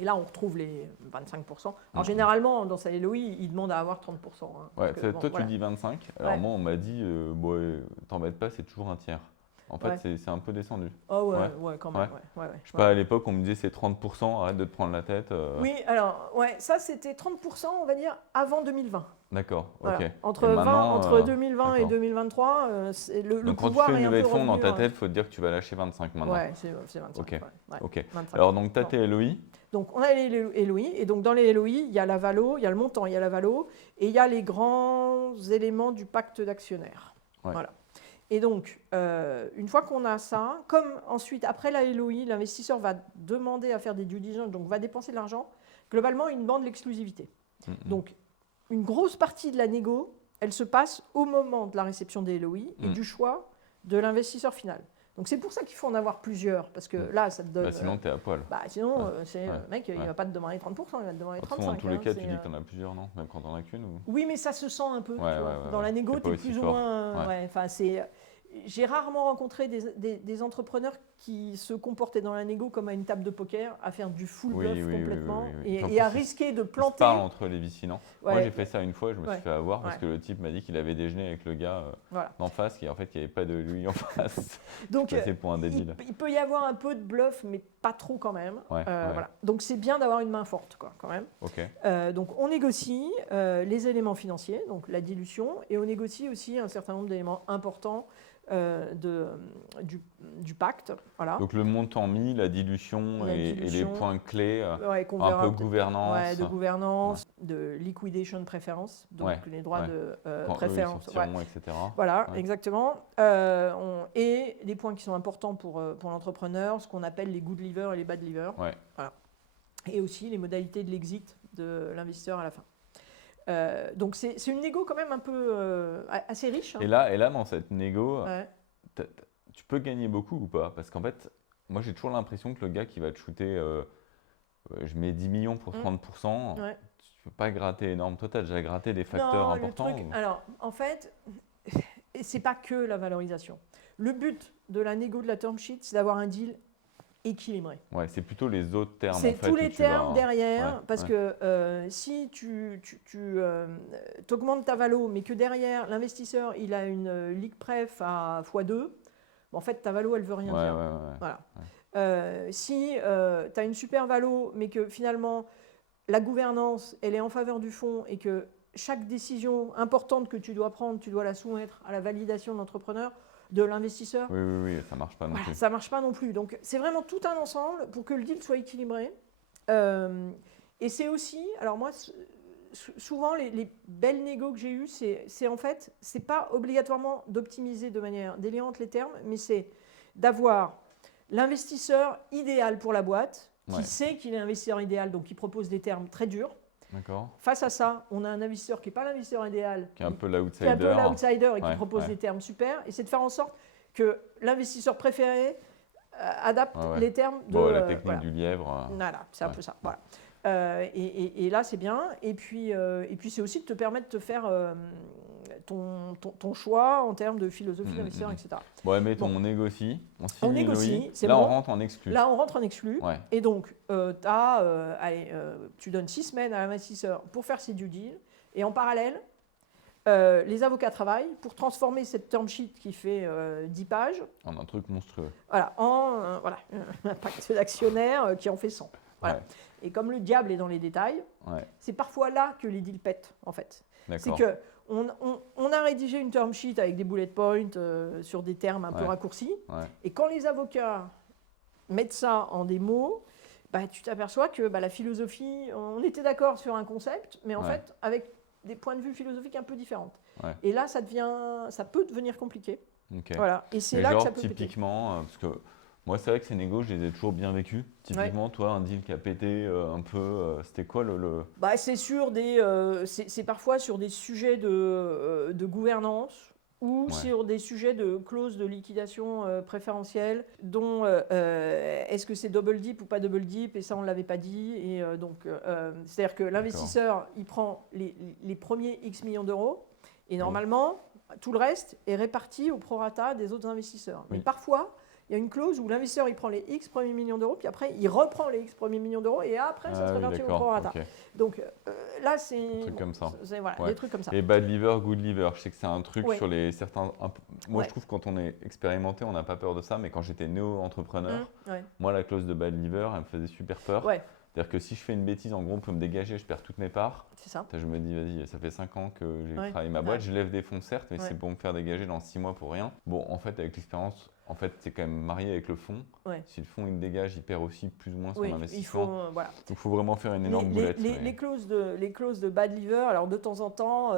Et là, on retrouve les 25%. Alors, Mhm. généralement, dans sa LOI, il demande à avoir 30%. Hein, Ouais, parce que, bon, toi, voilà. tu dis 25. Alors, Ouais. moi, on m'a dit, bon, t'embête pas, c'est toujours un tiers. En fait, Ouais. c'est un peu descendu. Oh, ouais, Ouais. ouais, quand Ouais. même. Ouais, Je sais ouais. pas, à l'époque, on me disait c'est 30%, arrête de te prendre la tête. Oui, alors, ouais, ça, c'était 30%, on va dire, avant 2020. D'accord, ok. Voilà. Et Entre maintenant, 2020 et d'accord. 2023, le Donc, quand tu pouvoir fais une est un levée peu de fonds dans revenu. ta tête, il faut te dire que tu vas lâcher 25 maintenant. Ouais, c'est 25. Ok, Ouais, ok. 25. Alors, donc, tu as Bon. tes LOI. Donc, on a les LOI, et donc dans les LOI, il y a la valo, il y a le montant, il y a la valo, et il y a les grands éléments du pacte d'actionnaires. Ouais. Voilà. Et donc, une fois qu'on a ça, comme ensuite, après la LOI, l'investisseur va demander à faire des due diligence, donc va dépenser de l'argent, globalement, il demande l'exclusivité. Mhm. Donc, une grosse partie de la négo, elle se passe au moment de la réception des LOI et Mm. du choix de l'investisseur final. Donc, c'est pour ça qu'il faut en avoir plusieurs, parce que là, ça te donne... Bah, sinon, tu es à poil. sinon, Ouais. c'est, Ouais. le mec, il ne Ouais. va pas te demander 30%, il va te demander De toute façon, 35%. dans tous les cas, tu c'est, dis que tu en as plusieurs, non? Même quand tu en as qu'une ou... Oui, mais ça se sent un peu. tu Ouais, vois. ouais, ouais, Dans la ouais. négo, C'est tu pas es aussi plus ou fort. moins. Ouais. Enfin, j'ai rarement rencontré des entrepreneurs qui se comportaient dans la négo comme à une table de poker, à faire du full Oui, bluff oui, oui, complètement oui, oui. Puis en et à plus, risquer de Ils se planter. parlent entre les vicinants. Moi, Ouais, j'ai fait ça une fois, je me suis Ouais. fait avoir parce Ouais. que le type m'a dit qu'il avait déjeuné avec le gars voilà. d'en face, qui en fait, il n'y avait pas de lui en face. Donc, Je suis passé pour un débile. il peut y avoir un peu de bluff, mais pas trop quand même. Ouais, ouais. Voilà. Donc, c'est bien d'avoir une main forte, quoi, quand même. Ok. Donc, on négocie les éléments financiers, donc la dilution, et on négocie aussi un certain nombre d'éléments importants du pacte. Voilà. Donc le montant mis, la dilution, La et les dilution. points clés, Ouais, qu'on un verra peu peut-être. gouvernance. Ouais, de gouvernance, de liquidation préférence, donc Ouais, les droits ouais. de Quand eux, ils préférence. Ouais. sortiront, etc. Voilà, Ouais. exactement. Et des points qui sont importants pour l'entrepreneur, ce qu'on appelle les good levers et les bad levers. Ouais. Voilà. Et aussi les modalités de l'exit de l'investisseur à la fin. Donc c'est une négo quand même un peu assez riche. Hein. Et là, dans cette négo, Ouais. tu peux gagner beaucoup ou pas? Parce qu'en fait, moi, j'ai toujours l'impression que le gars qui va te shooter, je mets 10 millions pour 30%, Ouais. tu peux pas gratter énorme. Toi, tu as déjà gratté des facteurs Non, importants? le truc, alors en fait, c'est pas que la valorisation. Le but de la négo de la term sheet, c'est d'avoir un deal équilibré. Ouais, c'est plutôt les autres termes. C'est en fait, tous où les tu termes vas- derrière, Ouais, parce ouais. que si tu augmentes ta valo, mais que derrière, l'investisseur, il a une ligue pref à x2, en fait, ta valo, elle veut rien Ouais, dire. ouais, ouais. Voilà. Si tu as une super valo, mais que finalement, la gouvernance, elle est en faveur du fonds et que chaque décision importante que tu dois prendre, tu dois la soumettre à la validation de l'entrepreneur, de l'investisseur, Oui, oui, oui, ça marche pas non voilà, plus. ça ne marche pas non plus. Donc, c'est vraiment tout un ensemble pour que le deal soit équilibré. Et c'est aussi, alors moi, souvent, les belles négos que j'ai eues, c'est en fait, c'est pas obligatoirement d'optimiser de manière déliante les termes, mais c'est d'avoir l'investisseur idéal pour la boîte, qui Ouais. sait qu'il est investisseur idéal, donc qui propose des termes très durs. D'accord. Face à ça, on a un investisseur qui n'est pas l'investisseur idéal, Qui est un peu qui est l'outsider. un peu l'outsider et qui Ouais, propose ouais. des termes super. Et c'est de faire en sorte que l'investisseur préféré adapte Ouais, ouais. les termes de... Bon, la technique voilà. du lièvre. Voilà, c'est un Ouais. peu ça. Voilà. Et là, c'est bien. Et puis c'est aussi de te permettre de te faire ton choix en termes de philosophie d'investisseur, etc. Bon, admettons, Bon. on négocie, on On signe négocie, LOI. c'est Là, bon. on rentre en exclu. Là, on rentre en exclu. Ouais. Et donc, tu donnes 6 semaines à l'investisseur pour faire ses due deals. Et en parallèle, les avocats travaillent pour transformer cette term sheet qui fait 10 pages En un truc monstrueux. voilà, en un pacte d'actionnaires qui en fait 100. Voilà. Ouais. Et comme le diable est dans les détails, Ouais. c'est parfois là que les deals pètent, en fait. C'est D'accord. que on a rédigé une term sheet avec des bullet points sur des termes un peu Ouais. raccourcis. Ouais. Et quand les avocats mettent ça en des mots, bah, tu t'aperçois que la philosophie, on était d'accord sur un concept, mais en Ouais. fait, avec des points de vue philosophiques un peu différents. Ouais. Et là, ça peut devenir compliqué. Ok. Voilà. Et c'est Mais là que genre, ça peut péter. typiquement, parce que moi, c'est vrai que ces négos, je les ai toujours bien vécus. Typiquement, toi, un deal qui a pété un peu, c'était quoi le... Bah, c'est c'est parfois sur des sujets de gouvernance ou Ouais. sur des sujets de clauses de liquidation préférentielle, dont est-ce que c'est double dip ou pas double dip, et ça on ne l'avait pas dit. Et c'est-à-dire que l'investisseur, il prend les premiers X millions d'euros, et normalement, tout le reste est réparti au prorata des autres investisseurs. Mais Oui. parfois, il il y a une clause où l'investisseur il prend les X premiers millions d'euros, puis après il reprend les X premiers millions d'euros et après ça se répartit au prorata. Ok. Donc là c'est Des trucs comme ça. Voilà, Ouais. des trucs comme ça. Et bad liver, good liver, je sais que c'est un truc Ouais. sur les certains. Moi, Ouais. je trouve que quand on est expérimenté, on n'a pas peur de ça. Mais quand j'étais néo-entrepreneur, Ouais. moi, la clause de bad liver, elle me faisait super peur. Ouais, C'est-à-dire que si je fais une bêtise, en gros, on peut me dégager, je perds toutes mes parts. c'est ça. Je me dis, vas-y, ça fait 5 ans que j'ai Ouais. travaillé ma boîte, Ouais. je lève des fonds certes, mais Ouais. c'est pour me faire dégager dans 6 mois pour rien. Bon, en fait, avec l'expérience, c'est quand même marié avec le fonds. Ouais. Si le fonds il dégage, il perd aussi plus ou moins son Oui, il investissement. faut voilà. Donc, il faut vraiment faire une énorme boulette. Les clauses de bad liver, alors de temps en temps,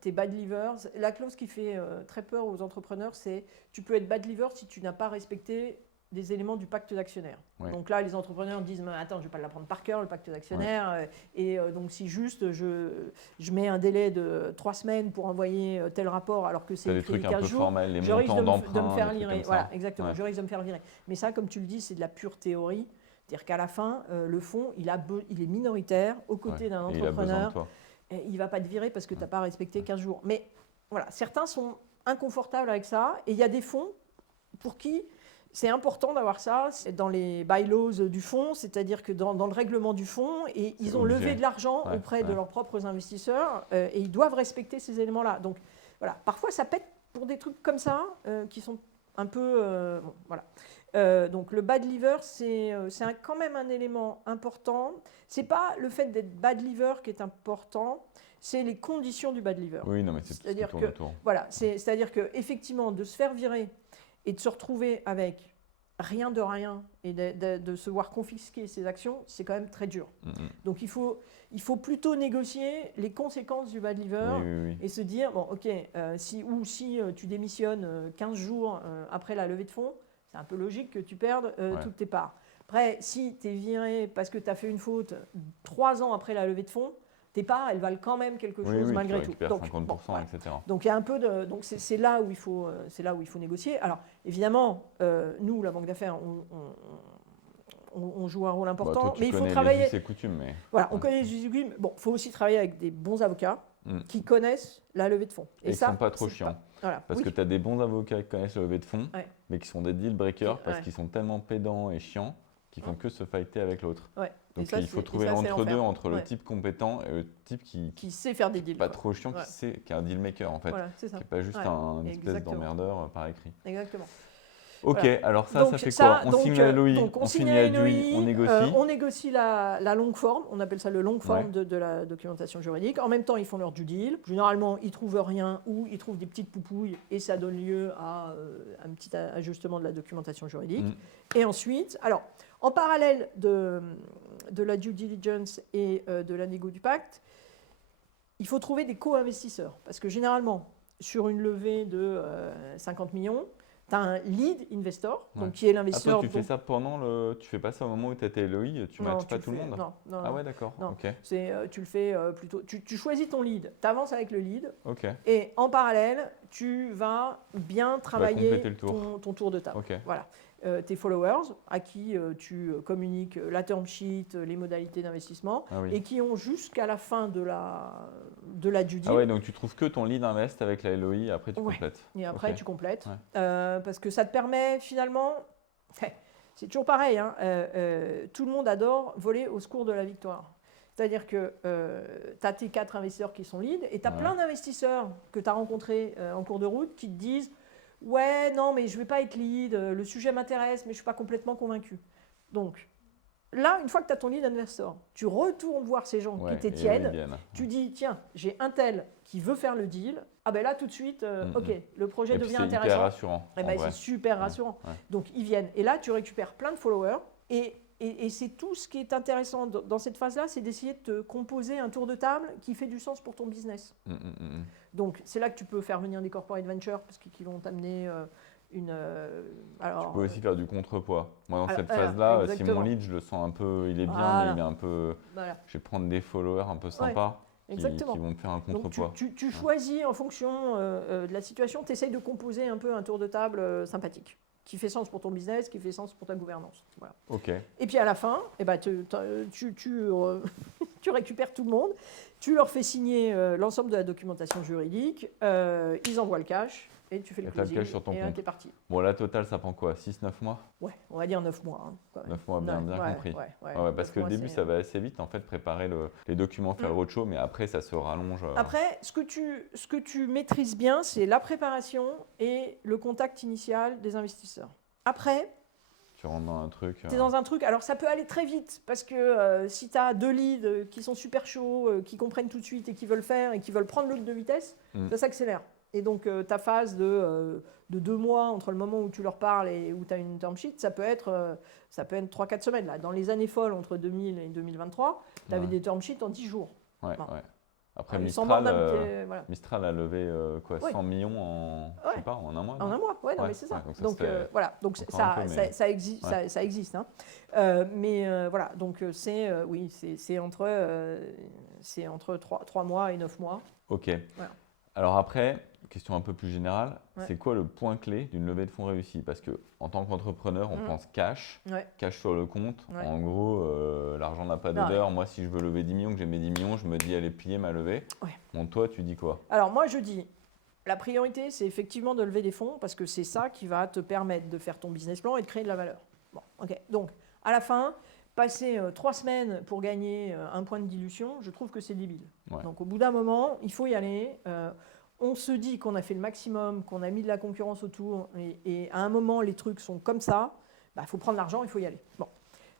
tes bad livers, la clause qui fait très peur aux entrepreneurs, c'est tu peux être bad liver si tu n'as pas respecté des éléments du pacte d'actionnaire. Ouais. Donc là, les entrepreneurs disent mais attends, je ne vais pas l'apprendre par cœur, le pacte d'actionnaire. Et donc si juste je mets un délai de 3 semaines pour envoyer tel rapport alors que c'est des écrit trucs 15 un peu jours, formels, les je risque montants de d'emprunt, me faire des trucs virer. comme ça. Voilà, exactement, Ouais. je risque de me faire virer. Mais ça, comme tu le dis, c'est de la pure théorie. C'est-à-dire qu'à la fin, le fonds, il est minoritaire aux côtés d'un Et il a besoin de entrepreneur. toi. Et il ne va pas te virer parce que tu n'as pas respecté 15 jours. Mais voilà, certains sont inconfortables avec ça. Et il y a des fonds pour qui c'est important d'avoir ça. C'est dans les bylaws du fonds, c'est-à-dire que dans le règlement du fonds, et ils ont obligé. levé de l'argent Ouais, auprès de ouais. leurs propres investisseurs et ils doivent respecter ces éléments-là. Donc voilà, parfois ça pète pour des trucs comme ça qui sont un peu... bon, voilà. Donc le bad liver, c'est quand même un élément important. C'est pas le fait d'être bad liver qui est important, c'est les conditions du bad liver. Oui, non, mais c'est tout ce qui C'est-à-dire tourne que autour. voilà, c'est-à-dire que effectivement de se faire virer et de se retrouver avec rien de rien et de se voir confisquer ses actions, c'est quand même très dur. Donc il faut plutôt négocier les conséquences du bad liver. Oui. Et se dire, bon, ok, si tu démissionnes 15 jours après la levée de fonds, c'est un peu logique que tu perdes toutes tes parts. Après, si tu es viré parce que tu as fait une faute 3 ans après la levée de fonds, tes parts, elles valent quand même quelque chose malgré tout. Donc, 50%, voilà. etc. Donc il y a un peu de, donc c'est là où il faut négocier. Alors évidemment, nous, la banque d'affaires, on joue un rôle important, Toi, tu mais il faut connais travailler. les us et coutumes, mais... Voilà, on connaît les us et coutumes. Bon, il faut aussi travailler avec des bons avocats qui connaissent la levée de fonds. Et ça, ils ne sont pas trop chiants. Voilà. Parce que tu as des bons avocats qui connaissent la levée de fonds, mais qui sont des deal breakers parce qu'ils sont tellement pédants et chiants qu'ils font que se fighter avec l'autre. Ouais. Donc il faut trouver l'entre-deux entre le type compétent et le type qui sait faire des deals. Pas trop chiant, qui est un deal maker en fait. Voilà, c'est ça. Qui n'est pas juste un espèce d'emmerdeur par écrit. Exactement. Ok, voilà. alors ça fait ça, quoi? On signe la LOI, on signe la DUI, on négocie. On négocie la longue forme, on appelle ça le long forme de la documentation juridique. En même temps, ils font leur due deal. Généralement, ils ne trouvent rien ou ils trouvent des petites poupouilles et ça donne lieu à un petit ajustement de la documentation juridique. Et ensuite, alors, en parallèle de la due diligence et de la négo du pacte, il faut trouver des co-investisseurs. Parce que généralement, sur une levée de 50 millions, tu as un lead investor, donc qui est l'investisseur. Tu fais ça pendant le. Tu fais pas ça au moment où tu as tes LOI, tu ne matches pas tout le monde? Non. Ah ouais, d'accord. Ok. Tu le fais plutôt. Tu choisis ton lead, tu avances avec le lead, ok. Et en parallèle, tu vas bien travailler ton tour de table. Okay. Voilà. Tes followers, à qui tu communiques la term sheet, les modalités d'investissement, et qui ont jusqu'à la fin de la due deal. Ah ouais, donc tu trouves que ton lead invest avec la LOI, après tu complètes. Et après tu complètes, parce que ça te permet finalement, c'est toujours pareil, hein, tout le monde adore voler au secours de la victoire. C'est-à-dire que tu as tes 4 investisseurs qui sont lead, et tu as plein d'investisseurs que tu as rencontrés en cours de route qui te disent « Ouais, non, mais je ne vais pas être lead, le sujet m'intéresse, mais je ne suis pas complètement convaincu. » Donc, là, une fois que tu as ton lead investor, tu retournes voir ces gens qui t'étiennent, tu dis « Tiens, j'ai un tel qui veut faire le deal. » Ah ben là, tout de suite, ok, le projet devient intéressant. C'est hyper rassurant. C'est super rassurant. Donc, ils viennent. Et là, tu récupères plein de followers. Et c'est tout ce qui est intéressant dans cette phase-là, c'est d'essayer de te composer un tour de table qui fait du sens pour ton business. Donc, c'est là que tu peux faire venir des corporate ventures parce qu'ils vont t'amener une... tu peux aussi faire du contrepoids. Moi, dans cette phase-là, si mon lead, je le sens un peu, il est bien, mais il est un peu... Je vais prendre des followers un peu sympas qui vont me faire un contrepoids. Donc, tu choisis en fonction de la situation, tu essayes de composer un peu un tour de table sympathique, qui fait sens pour ton business, qui fait sens pour ta gouvernance. Voilà. Ok. Et puis à la fin, tu tu récupères tout le monde, tu leur fais signer l'ensemble de la documentation juridique, ils envoient le cash et tu fais le Et tu as le closing cash sur ton et là, compte. tu es parti. Bon, la totale, ça prend quoi? 6-9 mois? Ouais, on va dire 9 mois. Hein, quand même. 9 mois, bien, bien Ouais, compris. ouais, ouais. Ouais, parce 9 que le mois, début, c'est- ça va assez vite, en fait, préparer les documents, faire le roadshow, mais après, ça se rallonge. Après, ce que tu maîtrises bien, c'est la préparation et le contact initial des investisseurs. Après, Tu rentres dans un truc. tu es dans un truc, alors ça peut aller très vite, parce que si tu as 2 leads qui sont super chauds, qui comprennent tout de suite et qui veulent faire et qui veulent prendre l'autre de vitesse, ça s'accélère. Et donc ta phase de 2 mois entre le moment où tu leur parles et où tu as une term sheet, ça peut être 3-4 semaines. Là. Dans les années folles entre 2000 et 2023, tu avais des term sheets en 10 jours. Ouais, Bon. ouais. Après, Sans Mistral, bande d'amitié, voilà. Mistral a levé quoi, Ouais. 100 millions en, je sais pas, en un mois. En non un mois, ouais, non, Ouais, mais c'est ça. ouais, donc ça donc se fait voilà, donc encore un peu, mais- ça existe, Ouais. ça existe. Hein. Mais voilà, donc oui, c'est entre 3 mois et 9 mois. Ok. Voilà. Alors après, question un peu plus générale, Ouais. c'est quoi le point clé d'une levée de fonds réussie? Parce que en tant qu'entrepreneur, on pense cash, Ouais. cash sur le compte. Ouais. En gros, l'argent n'a pas Non, d'odeur. Moi, si je veux lever 10 millions, que j'ai mes 10 millions, je me dis, allez, plier ma levée. Ouais. Bon, toi, tu dis quoi? Alors moi, je dis, la priorité, c'est effectivement de lever des fonds parce que c'est ça qui va te permettre de faire ton business plan et de créer de la valeur. Bon, ok. Donc, à la fin, passer 3 semaines pour gagner un point de dilution, je trouve que c'est débile. Ouais. Donc, au bout d'un moment, il faut y aller. On se dit qu'on a fait le maximum, qu'on a mis de la concurrence autour, et à un moment, les trucs sont comme ça. Il faut prendre l'argent, il faut y aller. Bon.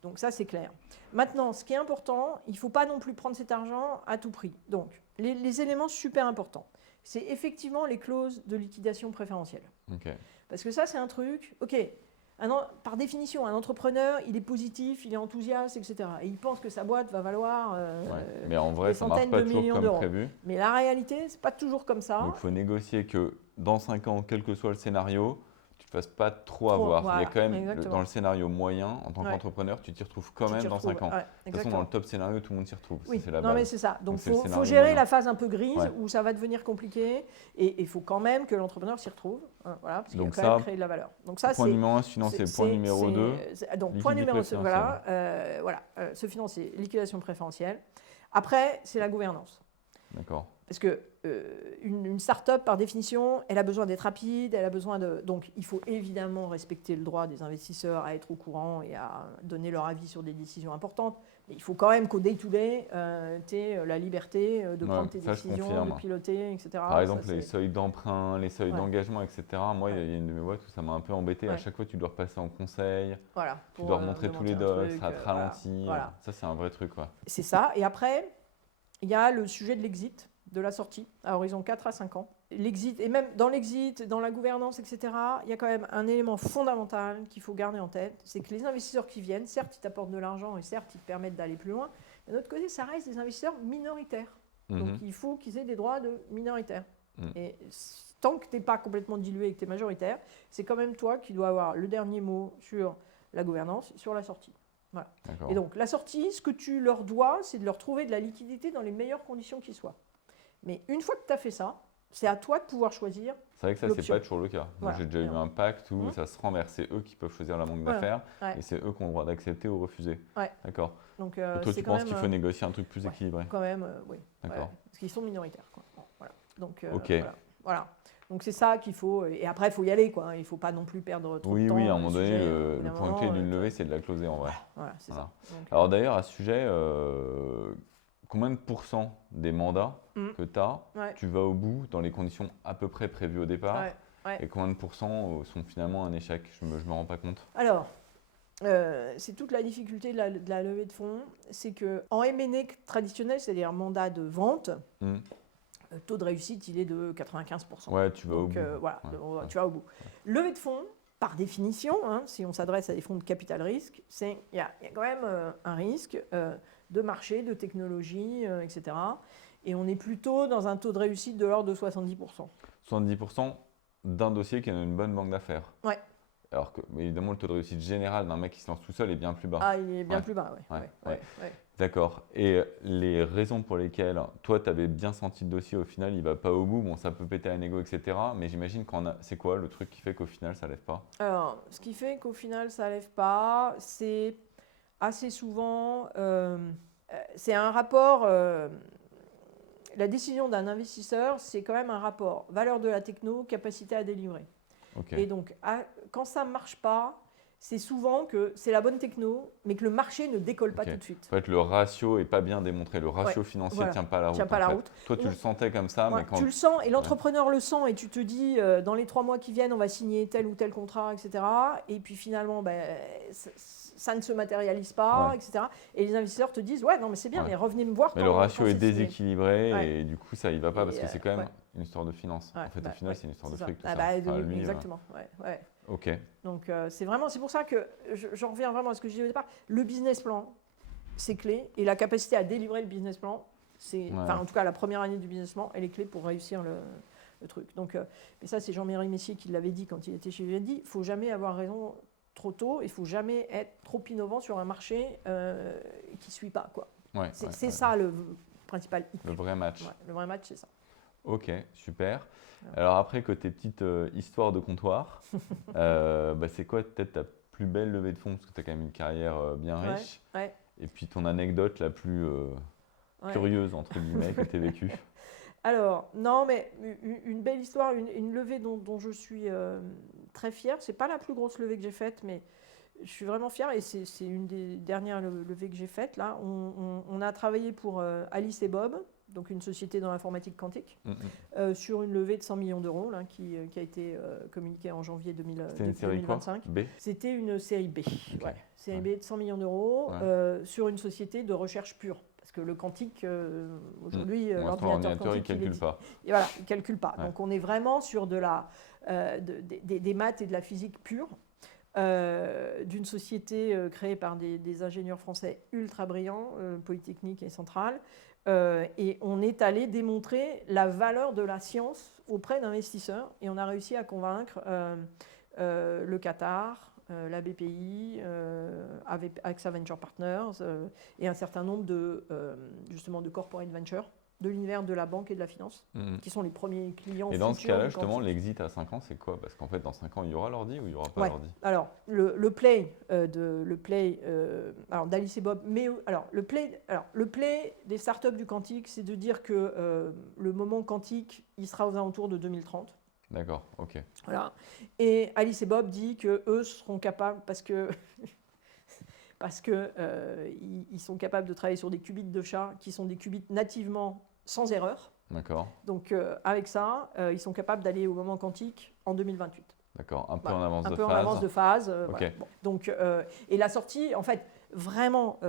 Donc ça, c'est clair. Maintenant, ce qui est important, il ne faut pas non plus prendre cet argent à tout prix. Donc, les éléments super importants, c'est effectivement les clauses de liquidation préférentielle. Ok. Parce que ça, c'est un truc, ok, par définition, un entrepreneur, il est positif, il est enthousiaste, etc. Et il pense que sa boîte va valoir Ouais. Mais en vrai, des ça marche centaines pas de toujours millions comme d'euros. prévu. Mais la réalité, c'est pas toujours comme ça. Donc, il faut négocier que dans 5 ans, quel que soit le scénario, tu ne te fasses pas trop Trop, avoir. voilà, Il y a quand même, exactement. dans le scénario moyen, en tant Ouais. qu'entrepreneur, tu t'y retrouves quand Tu même t'y dans 5 ans. retrouves. Ouais, De toute façon, exactement. dans le top scénario, tout le monde s'y retrouve. Oui, C'est la non base. mais c'est ça. Donc c'est le il faut scénario gérer moyen. la phase un peu grise Ouais. où ça va devenir compliqué et il faut quand même que l'entrepreneur s'y retrouve. Hein, voilà, parce qu'il Donc a quand même ça, créé de la valeur. Donc ça, Point numéro 1, se financer. Point numéro 2, donc point numéro liquidité voilà, se financer, liquidation préférentielle. Après, c'est la gouvernance. d'accord. Parce que une start-up, par définition, elle a besoin d'être rapide, elle a besoin de... Donc, il faut évidemment respecter le droit des investisseurs à être au courant et à donner leur avis sur des décisions importantes. Mais il faut quand même qu'au day-to-day, tu aies la liberté de prendre tes ça, je décisions, confirme. de piloter, etc. Par exemple, Ça, les c'est- seuils d'emprunt, les seuils Ouais. d'engagement, etc. Moi, il y a une de mes boîtes où ça m'a un peu embêté. À Ouais. chaque fois, tu dois repasser en conseil, Voilà, tu pour, dois remontrer tous les démonter un docs, truc, ça te voilà. ralentit. Voilà. Ça, c'est un vrai truc, quoi. C'est ça. Et après, il y a le sujet de l'exit, de la sortie, à horizon 4 à 5 ans. L'exit, et même dans l'exit, dans la gouvernance, etc., il y a quand même un élément fondamental qu'il faut garder en tête, c'est que les investisseurs qui viennent, certes, ils t'apportent de l'argent et certes, ils te permettent d'aller plus loin, mais d'un autre côté, ça reste des investisseurs minoritaires. Donc, il faut qu'ils aient des droits de minoritaires. Et tant que tu n'es pas complètement dilué et que tu es majoritaire, c'est quand même toi qui dois avoir le dernier mot sur la gouvernance, sur la sortie. Voilà. D'accord. Et donc, la sortie, ce que tu leur dois, c'est de leur trouver de la liquidité dans les meilleures conditions qui soient. Mais une fois que tu as fait ça, c'est à toi de pouvoir choisir. C'est vrai que ça, c'est l'option. pas toujours le cas. Moi, Voilà. j'ai déjà eu un pacte où Mhm. ça se renverse. C'est eux qui peuvent choisir la banque Voilà. d'affaires Ouais. et c'est eux qui ont le droit d'accepter ou refuser. Ouais. D'accord. Donc, Et toi, c'est tu quand penses même, qu'il faut négocier un truc plus ouais. équilibré? Quand même, oui. D'accord. Ouais, parce qu'ils sont minoritaires. Quoi. Bon, voilà. Donc, Ok. voilà. Donc, c'est ça qu'il faut. Et après, il faut y aller. Quoi. Il ne faut pas non plus perdre trop de Oui, temps. oui, à un dans moment le donné, sujet. le Au bout d'un point moment, clé d'une levée, c'est de la closer en vrai. Voilà, c'est Voilà. ça. Donc, Alors d'ailleurs, à ce sujet, combien de pourcents des mandats Mhm. que tu as, ouais. tu vas au bout dans les conditions à peu près prévues au départ? Ouais, ouais. Et combien de pourcents sont finalement un échec? Je me rends pas compte. Alors, c'est toute la difficulté de la levée de fonds. C'est qu'en M&A traditionnel, c'est-à-dire mandat de vente, Hmm. le taux de réussite, il est de 95%. Ouais, tu vas au Donc, bout. voilà, Ouais, donc, ouais. tu vas au bout. Levée de fonds, par définition, hein, si on s'adresse à des fonds de capital risque, il y a quand même un risque de marché, de technologie, etc. Et on est plutôt dans un taux de réussite de l'ordre de 70%. 70% d'un dossier qui a une bonne banque d'affaires. Ouais. Alors que, mais évidemment, le taux de réussite général d'un mec qui se lance tout seul est bien plus bas. Ah, il est bien Ouais. plus bas, oui. Ouais. D'accord. Et les raisons pour lesquelles toi, tu avais bien senti le dossier, au final, il va pas au bout. Bon, ça peut péter à négo, etc. Mais j'imagine c'est quoi le truc qui fait qu'au final, ça lève pas? Alors, ce qui fait qu'au final, ça ne lève pas, c'est assez souvent c'est un rapport, la décision d'un investisseur, c'est quand même un rapport valeur de la techno, capacité à délivrer. Ok. Et donc, quand ça ne marche pas, c'est souvent que c'est la bonne techno, mais que le marché ne décolle pas Ok. tout de suite. En fait, le ratio n'est pas bien démontré. Le ratio financier ne Voilà. tient pas la route. Tient pas en la fait. route. Toi, tu le sentais comme ça, Ouais, mais quand. tu le sens, et l'entrepreneur le sent, et tu te dis, dans les 3 mois qui viennent, on va signer tel ou tel contrat, etc. Et puis finalement, ça ne se matérialise pas, Ouais. etc. Et les investisseurs te disent, ouais, non, mais c'est bien, Ouais. mais revenez me voir Mais quand le ratio quand est c'est signé. déséquilibré Ouais. et du coup, ça y va pas Et, parce que c'est quand même ouais. une histoire de finance. Ouais, En fait, au final, c'est une histoire de c'est fric, tout ça. ça. Enfin, lui, Exactement. Ouais. Ok. Donc, c'est pour ça que j'en reviens vraiment à ce que je disais au départ. Le business plan, c'est clé, et la capacité à délivrer le business plan, en tout cas, la première année du business plan, elle est clé pour réussir le truc. Donc, mais ça, c'est Jean-Marie Messier qui l'avait dit quand il était chez Vivendi. Il ne faut jamais avoir raison trop tôt, il ne faut jamais être trop innovant sur un marché qui ne suit pas, quoi. Ouais, c'est ça le principal hic. Le vrai match. Ouais, le vrai match, c'est ça. Ok, super. Voilà. Alors après, côté petite histoire de comptoir, c'est quoi peut-être ta plus belle levée de fonds? Parce que tu as quand même une carrière bien riche. Ouais. Et puis ton anecdote la plus curieuse, entre guillemets, que tu as vécue. Alors, non, mais une belle histoire, une levée dont je suis très fière. C'est pas la plus grosse levée que j'ai faite, mais je suis vraiment fière, et c'est une des dernières levées que j'ai faites. Là, on a travaillé pour Alice et Bob, donc une société dans l'informatique quantique, sur une levée de 100 millions d'euros là, qui a été communiquée en janvier C'était une série 2025. quoi? B? C'était une série B, Ok. série B de 100 millions d'euros sur une société de recherche pure. Parce que le quantique, aujourd'hui, l'ordinateur, il ne calcule pas. Et voilà, il ne calcule pas. Ouais. Donc on est vraiment sur des maths et de la physique pure. D'une société créée par des ingénieurs français ultra brillants, Polytechnique et Centrale, et on est allé démontrer la valeur de la science auprès d'investisseurs, et on a réussi à convaincre le Qatar, la BPI, AXA Venture Partners et un certain nombre justement de corporate ventures de l'univers de la banque et de la finance, qui sont les premiers clients. Et dans ce cas-là, justement, l'exit à 5 ans, c'est quoi? Parce qu'en fait, dans 5 ans, il y aura l'ordi ou il n'y aura pas l'ordi? Alors, le play d'Alice et Bob, mais alors, le play des startups du quantique, c'est de dire que le moment quantique, il sera aux alentours de 2030. D'accord, ok. Voilà. Et Alice et Bob dit qu'eux seront capables, parce que ils sont capables de travailler sur des qubits de chat qui sont des qubits nativement sans erreur. D'accord. Donc avec ça, ils sont capables d'aller au moment quantique en 2028. D'accord, un peu en avance de phase. Un peu en avance de phase. Okay. Bon. Donc, et la sortie, en fait, vraiment,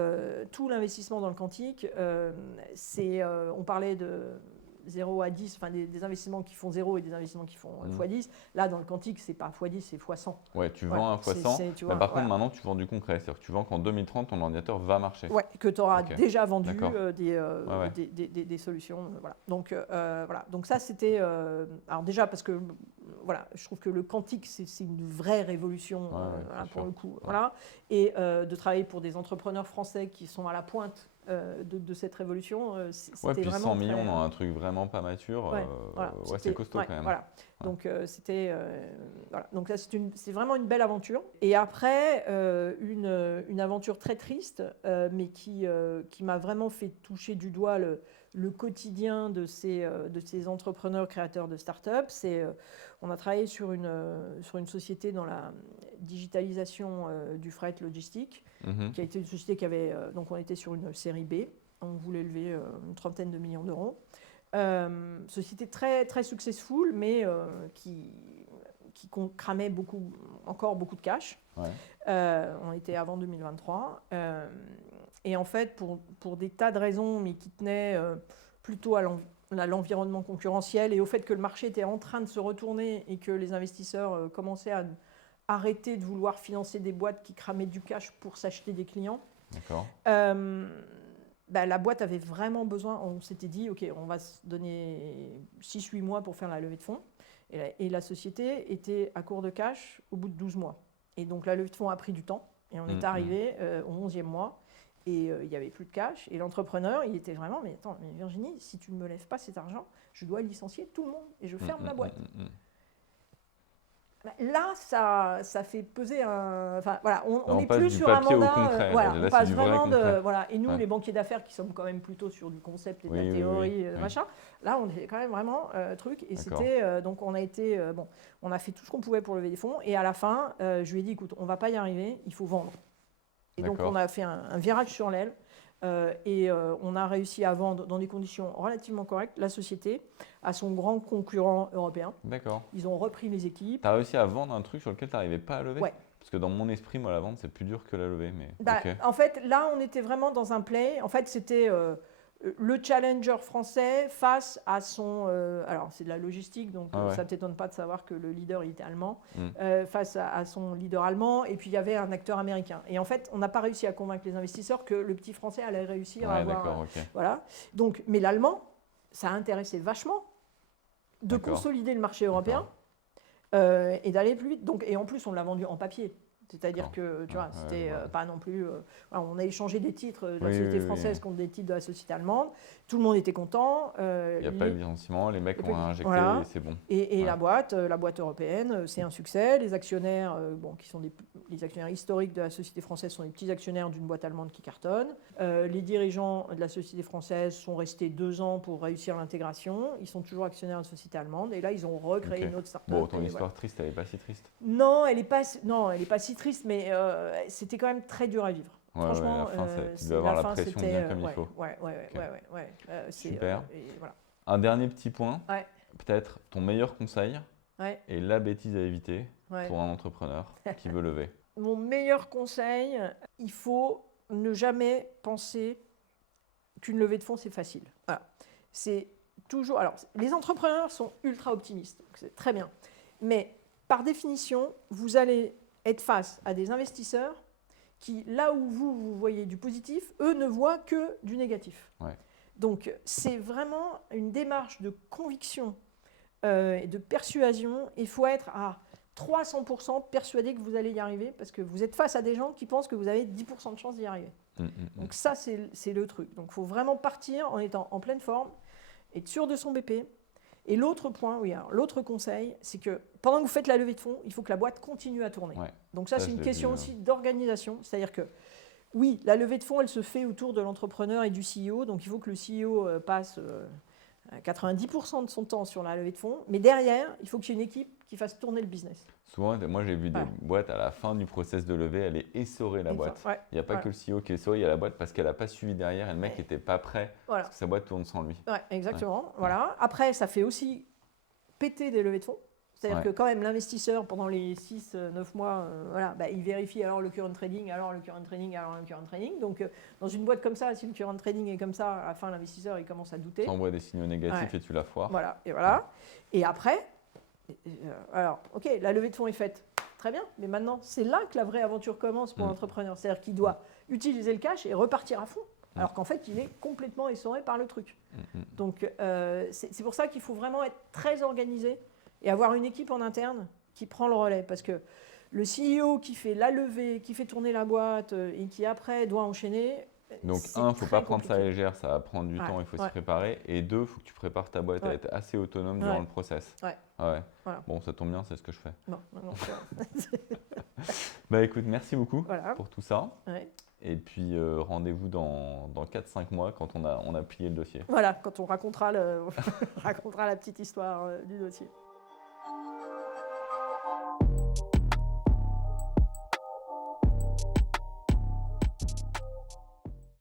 tout l'investissement dans le quantique, on parlait de 0 à 10, enfin des investissements qui font 0 et des investissements qui font x10. Là, dans le quantique, c'est pas x10, c'est x100. Ouais, tu vends un x100, mais par contre, maintenant, tu vends du concret. C'est-à-dire que tu vends qu'en 2030, ton ordinateur va marcher. Ouais, que tu auras déjà vendu des solutions. Voilà. Donc, Donc ça, c'était... alors déjà, parce que je trouve que le quantique, c'est une vraie révolution pour le coup. Ouais. Voilà. Et de travailler pour des entrepreneurs français qui sont à la pointe de cette révolution, c'était puis vraiment 100 millions dans un truc vraiment pas mature, c'est costaud quand même. Voilà. Donc c'était donc là c'est vraiment une belle aventure. Et après une aventure très triste, mais qui m'a vraiment fait toucher du doigt le quotidien de ces entrepreneurs créateurs de start-up. On a travaillé sur une société dans la digitalisation du fret logistique, qui a été une société qui avait... donc on était sur une série B, on voulait lever une 30aine de millions d'euros. Société très, très successful, mais qui cramait encore beaucoup de cash. Ouais. On était avant 2023. Et en fait, pour des tas de raisons, mais qui tenaient plutôt à l'environnement concurrentiel et au fait que le marché était en train de se retourner et que les investisseurs commençaient à arrêter de vouloir financer des boîtes qui cramaient du cash pour s'acheter des clients. D'accord. La boîte avait vraiment besoin, on s'était dit, OK, on va se donner 6-8 mois pour faire la levée de fonds. Et la société était à court de cash au bout de 12 mois. Et donc la levée de fonds a pris du temps. Et on est arrivé au 11e mois. Et il n'y avait plus de cash. Et l'entrepreneur, il était vraiment, mais attends, mais Virginie, si tu ne me lèves pas cet argent, je dois licencier tout le monde et je ferme la boîte. Là, ça fait peser un. Enfin, voilà, Là, on on n'est passe plus du sur un papier au mandat. concret. Voilà, Là, on c'est passe du vrai vraiment concret. de. Voilà. Et nous, Ouais. les banquiers d'affaires qui sommes quand même plutôt sur du concept et de Oui, la oui, oui, théorie, oui. machin, là, on est quand même vraiment truc. Et D'accord. c'était. Donc, on a été. Bon, on a fait tout ce qu'on pouvait pour lever des fonds. Et à la fin, je lui ai dit écoute, on va pas y arriver, il faut vendre. Et donc, D'accord. on a fait un virage sur l'aile. On a réussi à vendre dans des conditions relativement correctes la société à son grand concurrent européen. D'accord. Ils ont repris les équipes. Tu as réussi à vendre un truc sur lequel tu n'arrivais pas à lever? Ouais. Parce que dans mon esprit, moi, la vente, c'est plus dur que la levée. Mais Bah, ok. en fait, là, on était vraiment dans un play. En fait, c'était le challenger français face à son. Alors, c'est de la logistique, donc Ah ouais. ça ne t'étonne pas de savoir que le leader il était allemand, Mm. face à son leader allemand. Et puis, il y avait un acteur américain. Et en fait, on n'a pas réussi à convaincre les investisseurs que le petit français allait réussir à Ouais, avoir. d'accord, ok. Voilà. Donc, mais l'allemand, ça a intéressé vachement de D'accord. consolider le marché européen et d'aller plus vite. Donc, et en plus, on l'a vendu en papier. C'est-à-dire D'accord. que, tu Ouais, vois, c'était ouais. pas non plus. Voilà, on a échangé des titres de la Oui, société oui, oui. française contre des titres de la société allemande. Tout le monde était content. Il n'y a pas eu de licenciement, les mecs il y a ont pas eu- injecté voilà. et c'est bon. Et Ouais. la boîte européenne, c'est un succès. Les actionnaires, qui sont les actionnaires historiques de la société française, sont les petits actionnaires d'une boîte allemande qui cartonne. Les dirigeants de la société française sont restés 2 ans pour réussir l'intégration. Ils sont toujours actionnaires de la société allemande. Et là, ils ont recréé Ok. une autre start-up. Bon, ton Et histoire triste, elle n'est pas si triste. non, elle n'est pas si triste, mais c'était quand même très dur à vivre. Ouais, Franchement, ouais, la fin, tu c'est- devais avoir la fin, pression c'était, bien comme il ouais, faut. Ouais. Super. Et voilà. Un dernier petit point, Ouais, peut-être ton meilleur conseil ouais, et la bêtise à éviter ouais. pour un entrepreneur qui veut lever. Mon meilleur conseil, il faut ne jamais penser qu'une levée de fonds, c'est facile. Voilà. C'est toujours. Alors, les entrepreneurs sont ultra optimistes, donc c'est très bien. Mais par définition, vous allez être face à des investisseurs qui, là où vous voyez du positif, eux ne voient que du négatif. Ouais. Donc, c'est vraiment une démarche de conviction et de persuasion. Il faut être à 300% persuadé que vous allez y arriver parce que vous êtes face à des gens qui pensent que vous avez 10% de chance d'y arriver. Donc ça, c'est le truc. Donc il faut vraiment partir en étant en pleine forme, être sûr de son BP. Et l'autre point, oui, alors l'autre conseil, c'est que pendant que vous faites la levée de fonds, il faut que la boîte continue à tourner. Ouais. Donc ça, Ça, c'est je une l'ai question vu, aussi d'organisation. C'est-à-dire que, oui, la levée de fonds, elle se fait autour de l'entrepreneur et du CEO. Donc il faut que le CEO passe 90% de son temps sur la levée de fonds. Mais derrière, il faut qu'il y ait une équipe qui fasse tourner le business. Souvent, moi j'ai vu des Ouais. boîtes à la fin du process de levée, elle est essorée la boîte. Ouais, Il n'y a pas voilà. que le CEO qui est essoré, il y a la boîte parce qu'elle n'a pas suivi derrière et le mec Ouais. n'était pas prêt Voilà. parce que sa boîte tourne sans lui. Ouais, exactement. Voilà. Après, ça fait aussi péter des levées de fonds. C'est-à-dire Ouais. que quand même, l'investisseur, pendant les 6-9 mois, il vérifie alors le current trading. Donc, dans une boîte comme ça, si le current trading est comme ça, à la fin, l'investisseur, il commence à douter. Tu envoies des signaux négatifs et tu la foires. Voilà. Et après, alors, ok, la levée de fonds est faite. Très bien. Mais maintenant, c'est là que la vraie aventure commence pour l'entrepreneur. C'est-à-dire qu'il doit utiliser le cash et repartir à fond. Alors qu'en fait, il est complètement essoré par le truc. Donc, c'est pour ça qu'il faut vraiment être très organisé et avoir une équipe en interne qui prend le relais. Parce que le CEO qui fait la levée, qui fait tourner la boîte et qui après doit enchaîner. Donc, c'est il ne faut très pas prendre ça à compliqué. légère, ça va prendre du temps, il faut s'y Ouais. préparer. Et 2, il faut que tu prépares ta boîte à Ouais. être assez autonome durant Ouais. le process. Ouais. Ouais. Voilà. Bon, ça tombe bien, c'est ce que je fais. Non, c'est vrai. Bah écoute, merci beaucoup Voilà. pour tout ça. Ouais. Et puis rendez-vous dans 4-5 mois quand on a plié le dossier. Voilà, quand on racontera, racontera la petite histoire du dossier.